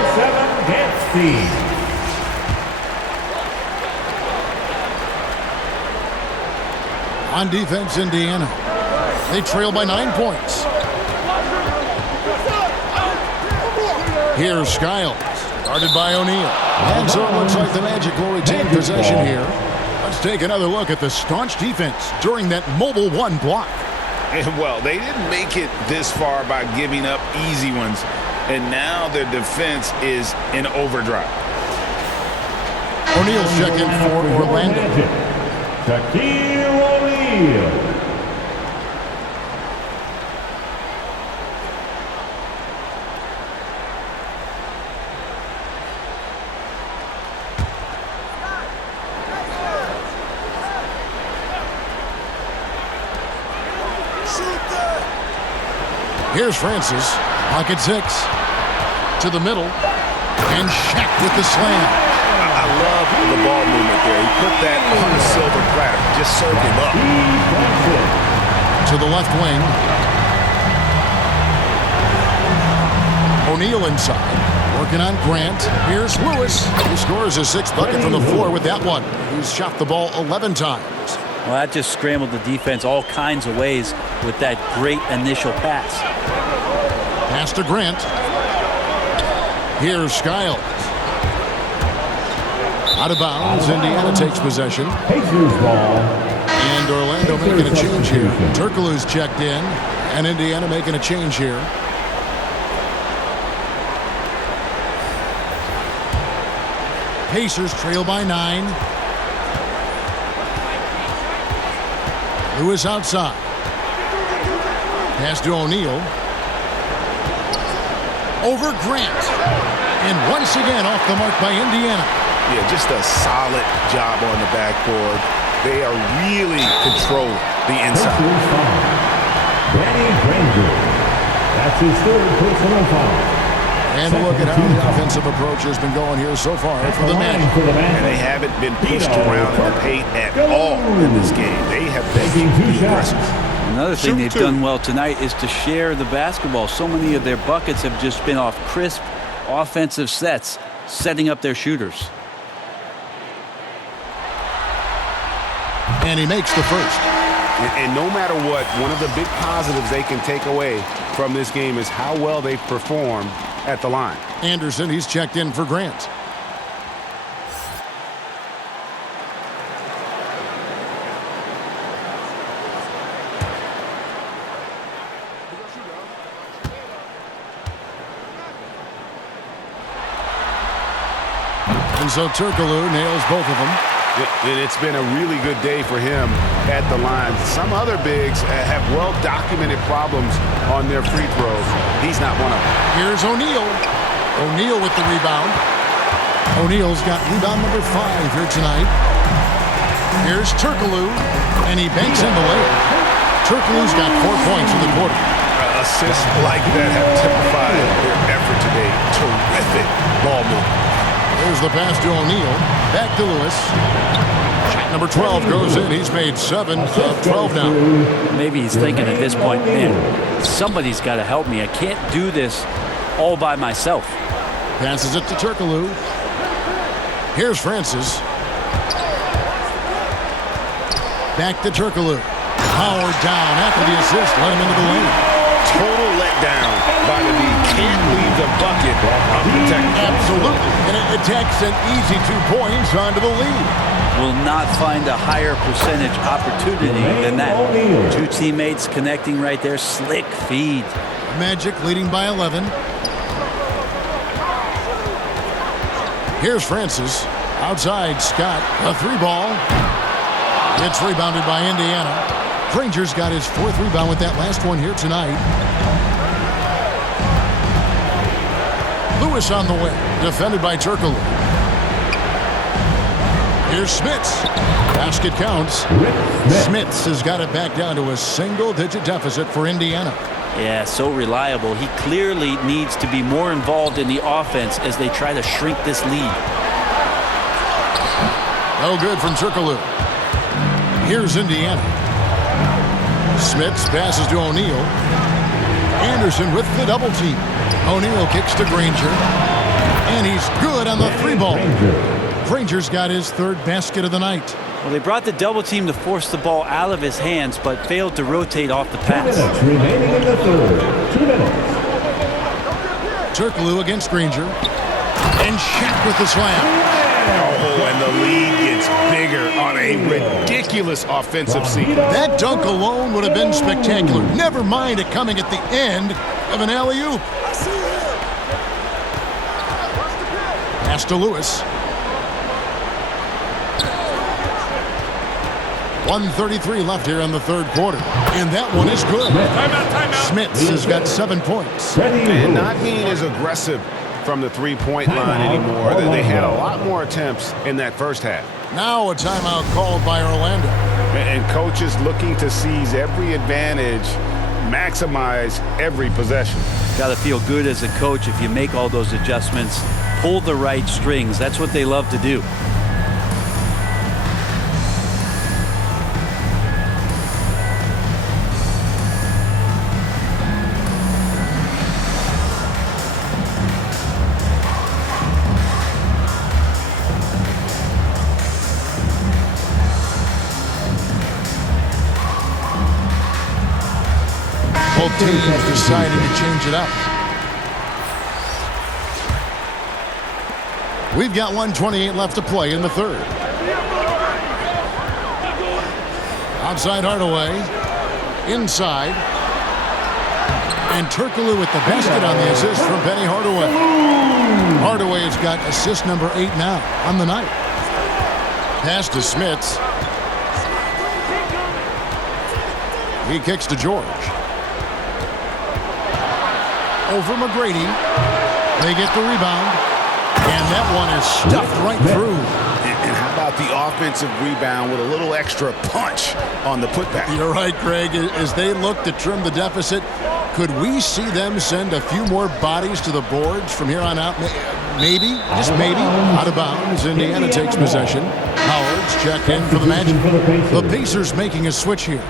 On defense, Indiana. They trail by 9 points. Here's Skiles, guarded by O'Neal. And so it looks like the Magic will retain possession here. Let's take another look at the staunch defense during that mobile 1 block. And well, they didn't make it this far by giving up easy ones. And now their defense is in overdrive. O'Neal's check-in for Orlando. Shaquille O'Neal. Here's Francis. Pocket 6. To the middle. And Shaq with the slam. I love the ball movement there. He put that on a silver platter. Just served him up. To the left wing. O'Neal inside. Working on Grant. Here's Lewis. He scores his 6th bucket from the floor with that one. He's shot the ball 11 times. Well, that just scrambled the defense all kinds of ways with that great initial pass. Pass to Grant. Here's Skiles. Out of bounds. Indiana takes possession. Pacers ball. And Orlando making a change here. Turkoglu's checked in. And Indiana making a change here. Pacers trail by 9. Lewis outside. Pass to O'Neal. Over Grant. And once again off the mark by Indiana. Yeah, just a solid job on the backboard. They are really controlling the inside. Danny Granger. That's his 3rd personal foul. And look at how the offensive approach has been going here so far for the match. And they haven't been pushed around in the paint at all in this game. They have been aggressive. Another thing they've done well tonight is to share the basketball. So many of their buckets have just been off crisp offensive sets, setting up their shooters. And he makes the first. And no matter what, one of the big positives they can take away from this game is how well they've performed at the line. Anderson, he's checked in for Grant. And so Turkoglu nails both of them. And it's been a really good day for him at the line. Some other bigs have well-documented problems on their free throws. He's not one of them. Here's O'Neal. O'Neal with the rebound. O'Neal's got rebound number 5 here tonight. Here's Turkoglu, and he banks in the layup. Turkoglu's got 4 points in the quarter. Assists like that have typified their effort today. Terrific ball movement. There's the pass to O'Neal. Back to Lewis. Shot number 12 goes in. He's made 7 of 12 now. Maybe he's thinking at this point, man, somebody's got to help me. I can't do this all by myself. Passes it to Turkoglu. Here's Francis. Back to Turkoglu. Howard down after the assist. Let him into the lane. Total letdown by the D. Can't leave the bucket unprotected. Absolutely. And it takes an easy 2 points onto the lead. Will not find a higher percentage opportunity than that. 2 teammates connecting right there. Slick feed. Magic leading by 11. Here's Francis. Outside, Scott. A 3-ball. It's rebounded by Indiana. Granger's got his 4th rebound with that last one here tonight. Lewis on the way, defended by Turkoglu. Here's Smits. Basket counts. Smits has got it back down to a single-digit deficit for Indiana. Yeah, so reliable. He clearly needs to be more involved in the offense as they try to shrink this lead. No good from Turkoglu. Here's Indiana. Smits passes to O'Neal. Anderson with the double team. O'Neal kicks to Granger. And he's good on the 3-ball. Granger's got his 3rd basket of the night. Well, they brought the double team to force the ball out of his hands, but failed to rotate off the pass. 2 minutes remaining in the third. 2 minutes. Turkoglu against Granger. And Shaq with the slam. Oh, and the lead gets bigger on a ridiculous offensive scene. That dunk alone would have been spectacular. Never mind it coming at the end of an alley-oop. Pass to Lewis. 1:33 left here in the 3rd quarter. And that one is good. Smits has got 7 points. And not being as aggressive from the 3-point line anymore. They had a lot more attempts in that first half. Now a timeout called by Orlando. And coaches looking to seize every advantage, maximize every possession. Got to feel good as a coach if you make all those adjustments, pull the right strings. That's what they love to do. Both teams deciding to change it up. We've got 1:28 left to play in the 3rd. Outside Hardaway. Inside. And Turkoglu with the basket on the assist from Penny Hardaway. Hardaway has got assist number 8 now on the night. Pass to Smits. He kicks to George. Over McGrady. They get the rebound. And that one is stuffed right through. And how about about the offensive rebound with a little extra punch on the putback. You're right, Greg. As they look to trim the deficit, could we see them send a few more bodies to the boards from here on out? Maybe, just maybe, out of bounds. Indiana takes possession. Howard's checked in for the Magic. The Pacers making a switch here.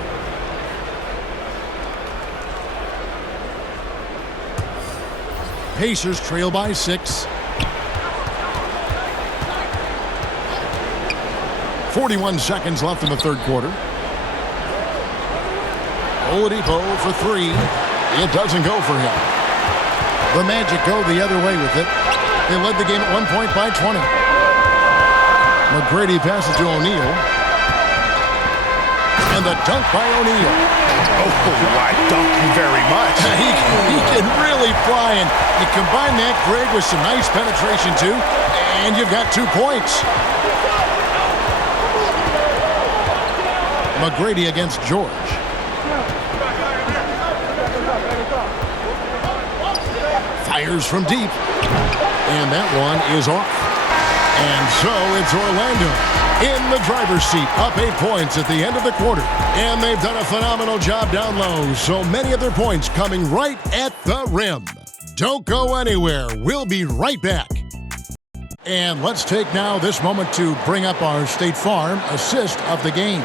Pacers trail by 6. 41 seconds left in the third quarter. Oladipo for 3. It doesn't go for him. The Magic go the other way with it. They led the game at 1 point by 20. McGrady passes to O'Neal. And the dunk by O'Neal. Oh, I dunk you very much. He can really fly, and you combine that, Greg, with some nice penetration, too, and you've got 2 points. McGrady against George. Fires from deep. And that one is off. And so it's Orlando in the driver's seat, up 8 points at the end of the quarter. And they've done a phenomenal job down low. So many of their points coming right at the rim. Don't go anywhere. We'll be right back. And let's take now this moment to bring up our State Farm assist of the game.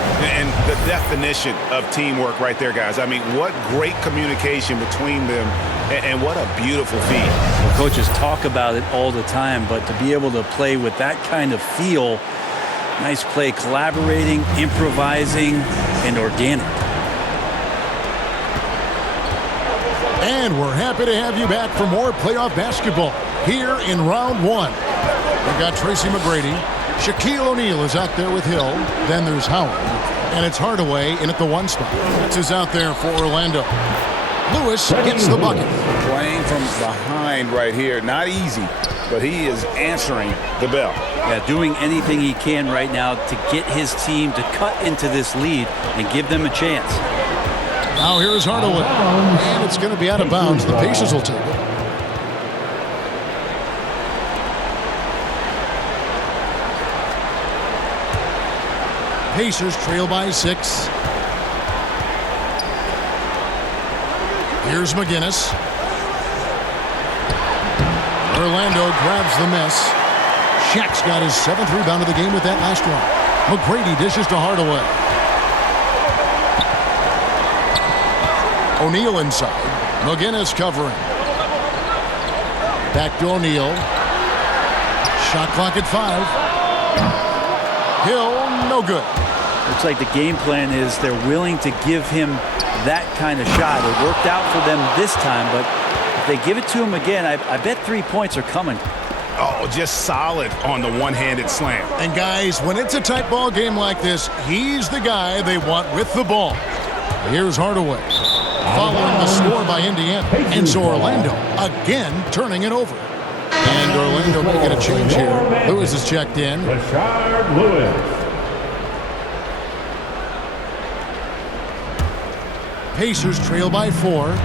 And the definition of teamwork right there, guys. I mean, what great communication between them, and what a beautiful feat. Well, coaches talk about it all the time, but to be able to play with that kind of feel, nice play, collaborating, improvising, and organic. And we're happy to have you back for more playoff basketball here in round 1. We've got Tracy McGrady. Shaquille O'Neal is out there with Hill. Then there's Howard. And it's Hardaway in at the 1 spot. That's who's out there for Orlando. Lewis gets the bucket. Playing from behind right here. Not easy, but he is answering the bell. Yeah, doing anything he can right now to get his team to cut into this lead and give them a chance. Now here's Hardaway. And it's going to be out of bounds. The Pacers will take it. Pacers trail by 6. Here's McGinnis. Orlando grabs the miss. Shaq's got his 7th rebound of the game with that last one. McGrady dishes to Hardaway. O'Neal inside. McGinnis covering. Back to O'Neal. Shot clock at 5. Hill, no good. Looks like the game plan is they're willing to give him that kind of shot. It worked out for them this time, but if they give it to him again, I bet 3 points are coming. Oh, just solid on the one-handed slam. And guys, when it's a tight ball game like this, he's the guy they want with the ball. Here's Hardaway. Following the score by Indiana. And so Orlando again turning it over. And Orlando making a change here. Lewis is checked in. Rashard Lewis. Pacers trail by 4.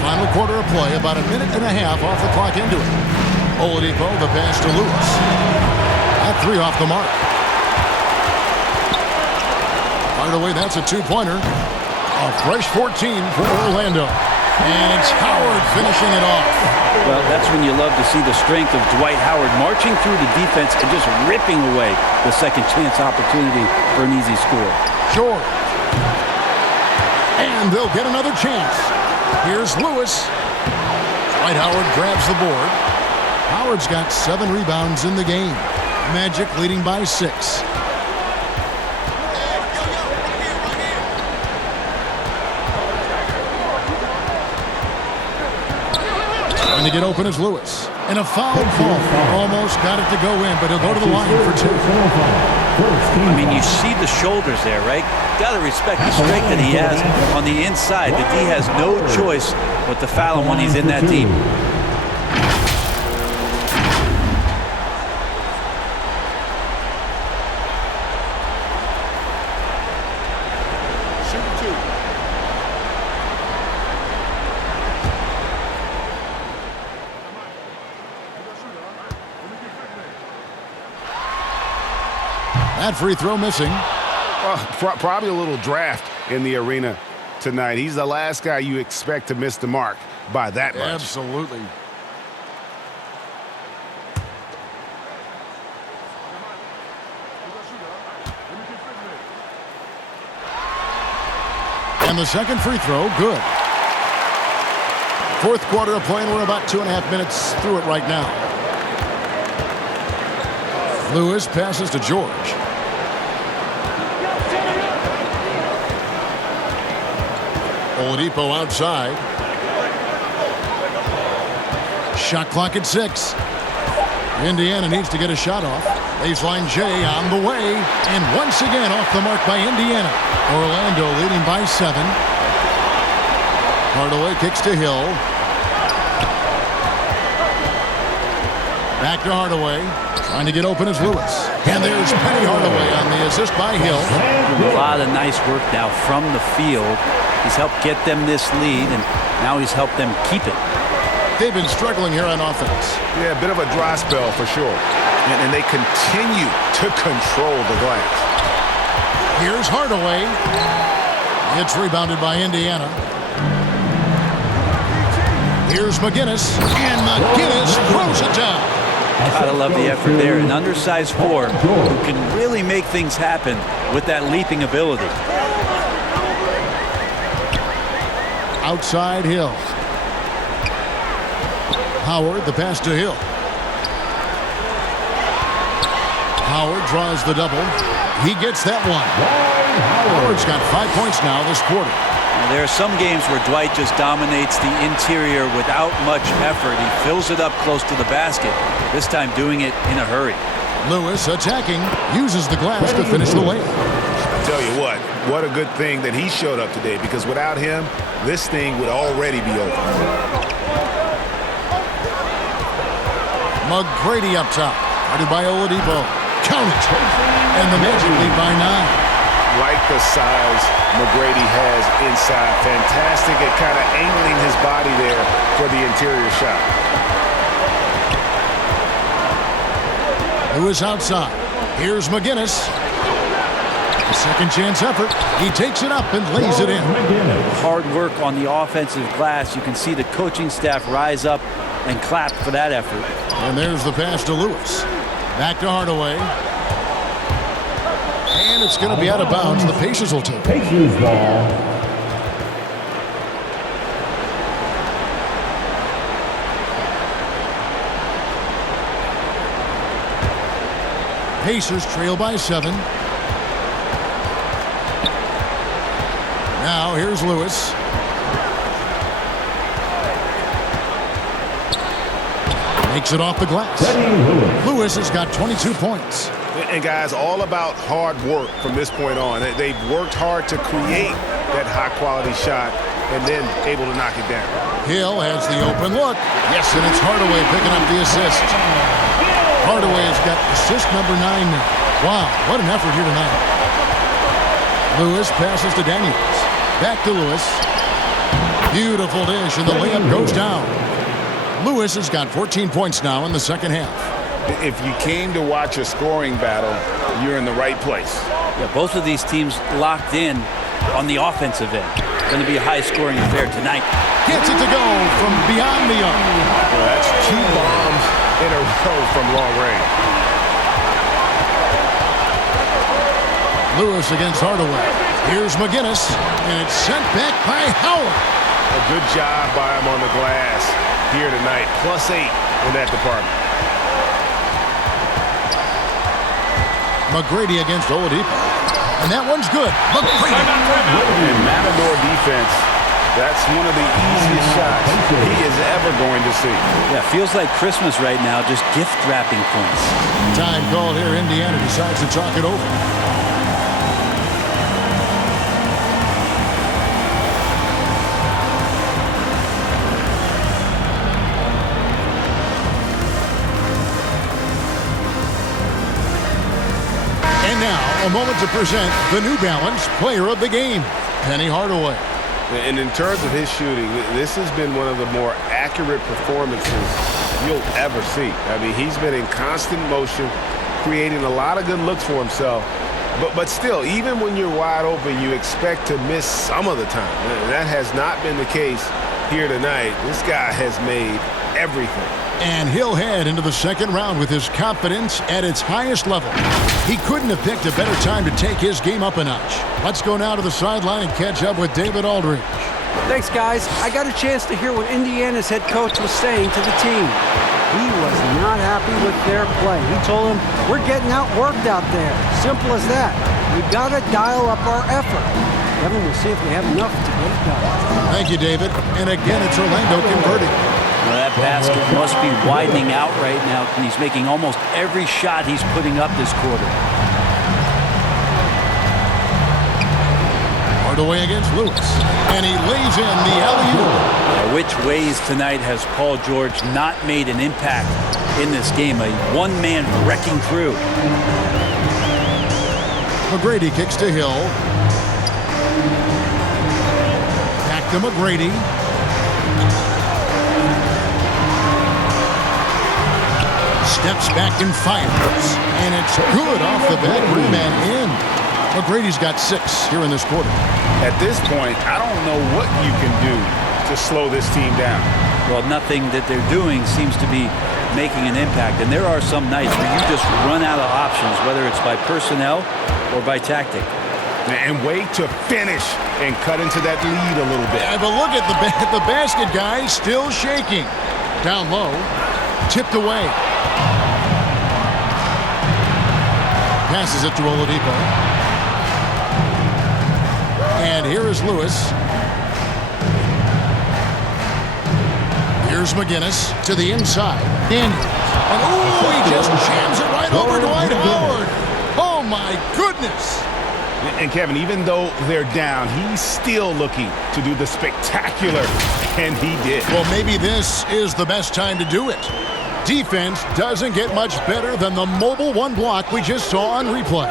Final quarter of play, about a minute and a half off the clock into it. Oladipo, the pass to Lewis. That 3 off the mark. By the way, that's a 2-pointer. A fresh 14 for Orlando. And it's Howard finishing it off. Well, that's when you love to see the strength of Dwight Howard marching through the defense and just ripping away the second chance opportunity for an easy score. Sure. And they'll get another chance. Here's Lewis. Dwight Howard grabs the board. Howard's got 7 rebounds in the game. Magic leading by 6. Trying to get open is Lewis. And a foul ball. Almost got it to go in, but he'll go to the line for 2. I mean, you see the shoulders there, right? Got to respect the strength that he has on the inside. The D has no choice but to foul him when he's in that deep. That free throw missing. Probably a little draft in the arena tonight. He's the last guy you expect to miss the mark by that much. Absolutely. And the second free throw, good. Fourth quarter of play, and we're about 2.5 minutes through it right now. Lewis passes to George. Oladipo outside. Shot clock at 6. Indiana needs to get a shot off. Baseline J on the way. And once again off the mark by Indiana. Orlando leading by 7. Hardaway kicks to Hill. Back to Hardaway. Trying to get open is Lewis. And there's Penny Hardaway on the assist by Hill. A lot of nice work now from the field. He's helped get them this lead, and now he's helped them keep it. They've been struggling here on offense. Yeah, a bit of a dry spell for sure. And they continue to control the glass. Here's Hardaway. It's rebounded by Indiana. Here's McGinnis. And McGinnis throws it down. Gotta love the effort there. An undersized forward who can really make things happen with that leaping ability. Outside Hill. Howard, the pass to Hill. Howard draws the double. He gets that one. Howard's got 5 points now this quarter. There are some games where Dwight just dominates the interior without much effort. He fills it up close to the basket, this time doing it in a hurry. Lewis attacking, uses the glass to finish the layup. I tell you what a good thing that he showed up today, because without him, this thing would already be over. McGrady up top, guarded by Oladipo. Count it! And the Magic lead by 9. Like the size McGrady has inside. Fantastic at kind of angling his body there for the interior shot. Lewis outside. Here's McGinnis. A second chance effort. He takes it up and lays it in. Hard work on the offensive glass. You can see the coaching staff rise up and clap for that effort. And there's the pass to Lewis. Back to Hardaway. And it's going to be out of bounds. The Pacers will take it. Pacers ball. Pacers trail by 7. Now here's Lewis. Makes it off the glass. Lewis has got 22 points. And guys, all about hard work from this point on. They've worked hard to create that high-quality shot and then able to knock it down. Hill has the open look. Yes, and it's Hardaway picking up the assist. Hardaway has got assist number 9 now. Wow, what an effort here tonight. Lewis passes to Daniels. Back to Lewis. Beautiful dish, and the layup goes down. Lewis has got 14 points now in the second half. If you came to watch a scoring battle, you're in the right place. Yeah, both of these teams locked in on the offensive end. Going to be a high-scoring affair tonight. Gets it to go from beyond the arc. Well, that's 2 bombs in a row from long range. Lewis against Hardaway. Here's McGinnis, and it's sent back by Howard. A good job by him on the glass here tonight. +8 in that department. McGrady against Oladipo. And that one's good. McGrady. And Matador defense, that's one of the easiest shots he is ever going to see. Yeah, feels like Christmas right now, just gift wrapping points. Time called here. Indiana decides to talk it over. A moment to present the New Balance Player of the Game, Penny Hardaway. And in terms of his shooting, this has been one of the more accurate performances you'll ever see. I mean, he's been in constant motion, creating a lot of good looks for himself. But still, even when you're wide open, you expect to miss some of the time. That has not been the case here tonight. This guy has made everything. And he'll head into the second round with his confidence at its highest level. He couldn't have picked a better time to take his game up a notch. Let's go now to the sideline and catch up with David Aldridge. Thanks, guys. I got a chance to hear what Indiana's head coach was saying to the team. He was not happy with their play. He told them, we're getting outworked out there. Simple as that. We've got to dial up our effort. Kevin, we'll see if we have enough to get it done. Thank you, David. And again, it's Orlando converting. Well, that basket must be widening out right now, and he's making almost every shot he's putting up this quarter. Hardaway against Lewis. And he lays in the alley-oop. Which ways tonight has Paul George not made an impact in this game? A one-man wrecking crew. McGrady kicks to Hill. Back to McGrady. Steps back and fires. And it's good off the back rim and in. McGrady's got 6 here in this quarter. At this point, I don't know what you can do to slow this team down. Well, nothing that they're doing seems to be making an impact. And there are some nights where you just run out of options, whether it's by personnel or by tactic. And wait to finish and cut into that lead a little bit. Yeah, but look at the basket guy still shaking. Down low, tipped away. Passes it to Oladipo. And here is Lewis. Here's McGinnis to the inside. Daniels. And he just jams it right over Dwight Howard. Oh, my goodness. And Kevin, even though they're down, he's still looking to do the spectacular, and he did. Well, maybe this is the best time to do it. Defense doesn't get much better than the mobile one block we just saw on replay.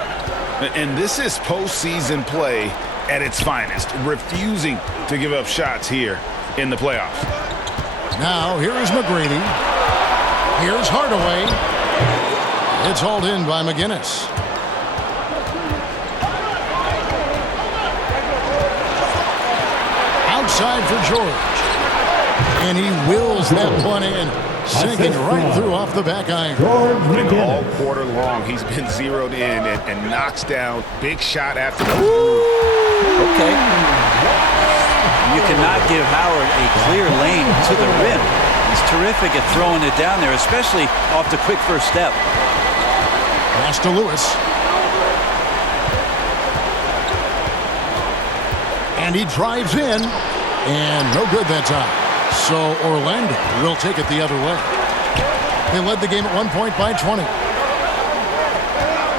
And this is postseason play at its finest, refusing to give up shots here in the playoffs. Now, here is McGrady. Here's Hardaway. It's hauled in by McGinnis. Outside for George. And he wills that one in, sinking right through off the back iron. All quarter long, he's been zeroed in and knocks down big shot after the... Okay. You cannot give Howard a clear lane to the rim. He's terrific at throwing it down there, especially off the quick first step. Pass to Lewis. And he drives in, and no good that time. So Orlando will take it the other way. They led the game at one point by 20.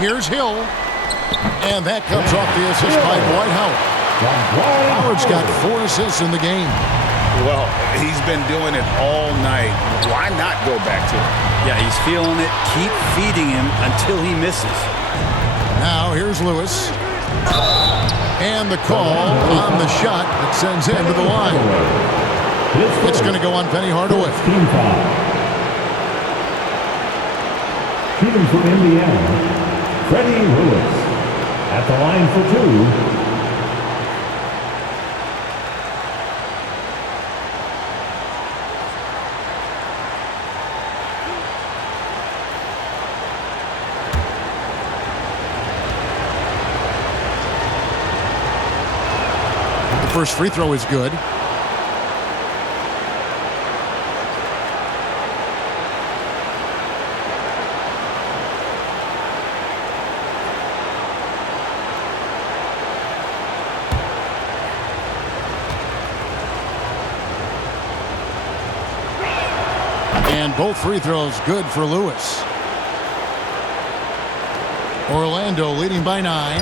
Here's Hill. And that comes off the assist by Dwight Howard. Howard's got 4 assists in the game. Well, he's been doing it all night. Why not go back to it? Yeah, he's feeling it. Keep feeding him until he misses. Now here's Lewis. And the call on the shot that sends him to the line. It's going to go on Penny Hardaway. Team foul. Shooting from Indiana, Freddie Lewis. At the line for 2. The first free throw is good. And both free throws good for Lewis. Orlando leading by 9.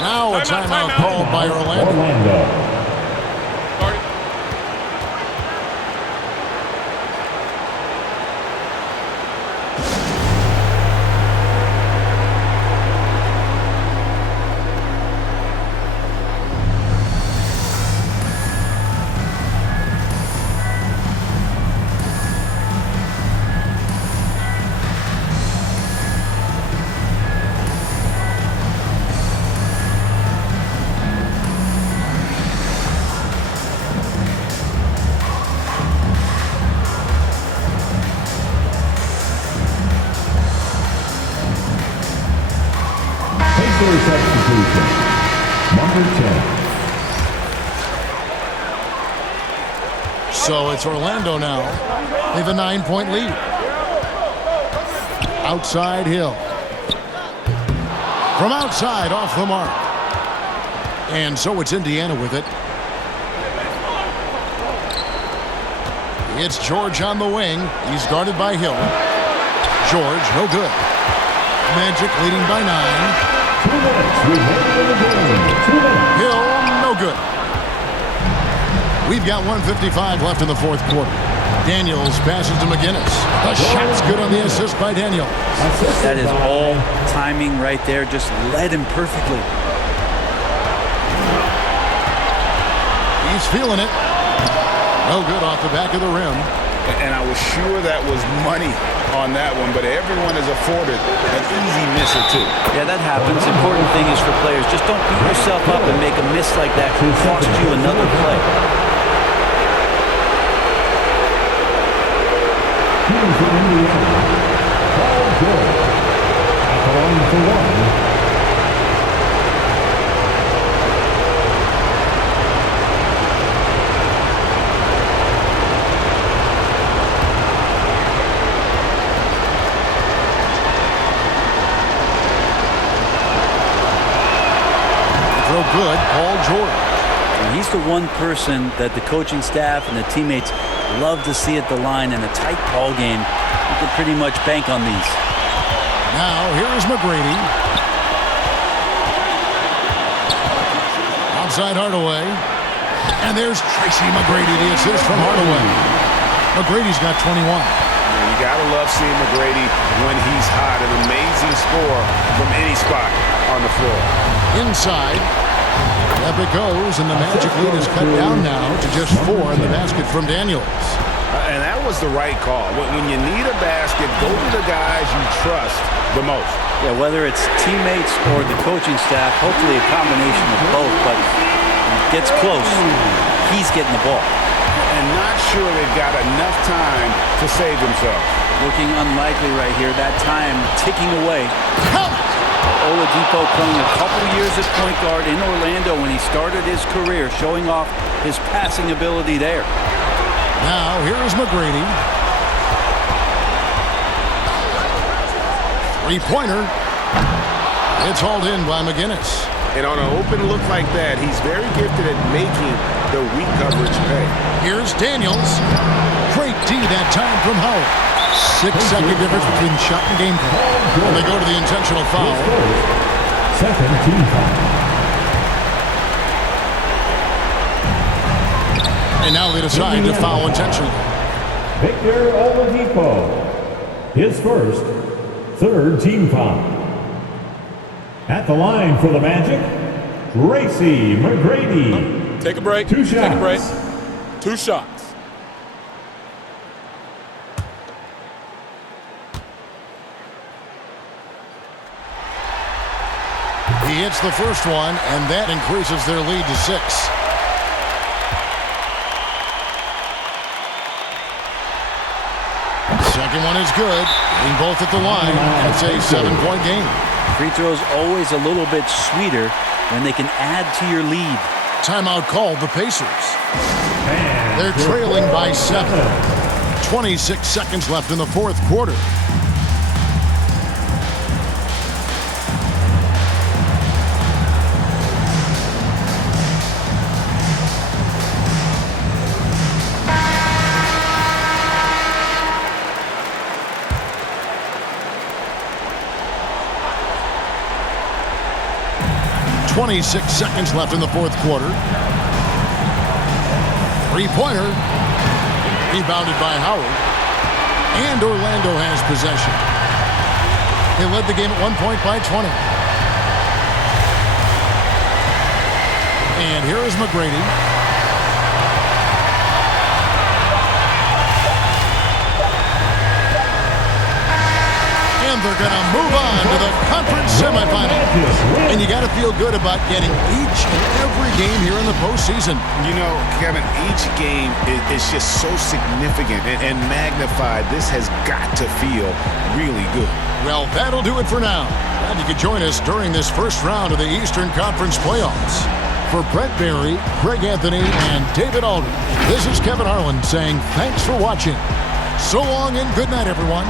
Now a timeout called by Orlando. substitution. Number 10. So it's Orlando now. They have a 9-point lead. Outside Hill. From outside, off the mark. And so it's Indiana with it. It's George on the wing. He's guarded by Hill. George, no good. Magic leading by 9. 2 minutes remaining in the game. 2 minutes. Hill, no good. We've got 1:55 left in the fourth quarter. Daniels passes to McGinnis. The shot's good on the assist by Daniels. That is all timing right there. Just led him perfectly. He's feeling it. No good off the back of the rim. And I was sure that was money on that one, but everyone is afforded an easy miss or two. Yeah, that happens. Important thing is for players, just don't beat yourself up and make a miss like that can cost you another play. Here's the Indiana. Paul George. At the line for 1. Good, Paul George. And he's the one person that the coaching staff and the teammates love to see at the line in a tight ball game. You can pretty much bank on these. Now, here is McGrady. Outside Hardaway. And there's Tracy McGrady, the assist from Hardaway. McGrady's got 21. You gotta love seeing McGrady when he's hot. An amazing score from any spot on the floor. Inside. Up it goes, and the Magic lead is cut down now to just 4 in the basket from Daniels. And that was the right call. When you need a basket, go to the guys you trust the most. Yeah, whether it's teammates or the coaching staff, hopefully a combination of both, but when it gets close, he's getting the ball. And not sure they've got enough time to save themselves. Looking unlikely right here. That time ticking away. Oladipo playing a couple years at point guard in Orlando when he started his career, showing off his passing ability there. Now, here's McGrady. Three-pointer. It's hauled in by McGinnis. And on an open look like that, he's very gifted at making the weak coverage pay. Here's Daniels. Great D that time from Howard. 6-second difference between shot and game clock. And they go to the intentional foul. Second team foul. And now they decide to foul intentionally. Victor Oladipo. His first, third team foul. At the line for the Magic, Tracy McGrady. Take a break. 2 shots. Take a break. 2 shots. He hits the first one, and that increases their lead to 6. Second one is good. Being both at the line, and it's a 7-point game. Free throws always a little bit sweeter when they can add to your lead. Timeout called the Pacers. They're trailing by 7. 26 seconds left in the fourth quarter. .26 seconds left in the fourth quarter. Three-pointer. Rebounded by Howard. And Orlando has possession. They led the game at 1 point by 20. And here is McGrady. And they're going to move on to the conference semifinal. And you got to feel good about getting each and every game here in the postseason. You know, Kevin, each game is just so significant and magnified. This has got to feel really good. Well, that'll do it for now. Glad you could join us during this first round of the Eastern Conference playoffs. For Brent Barry, Greg Anthony, and David Aldridge, this is Kevin Harlan saying thanks for watching. So long and good night, everyone.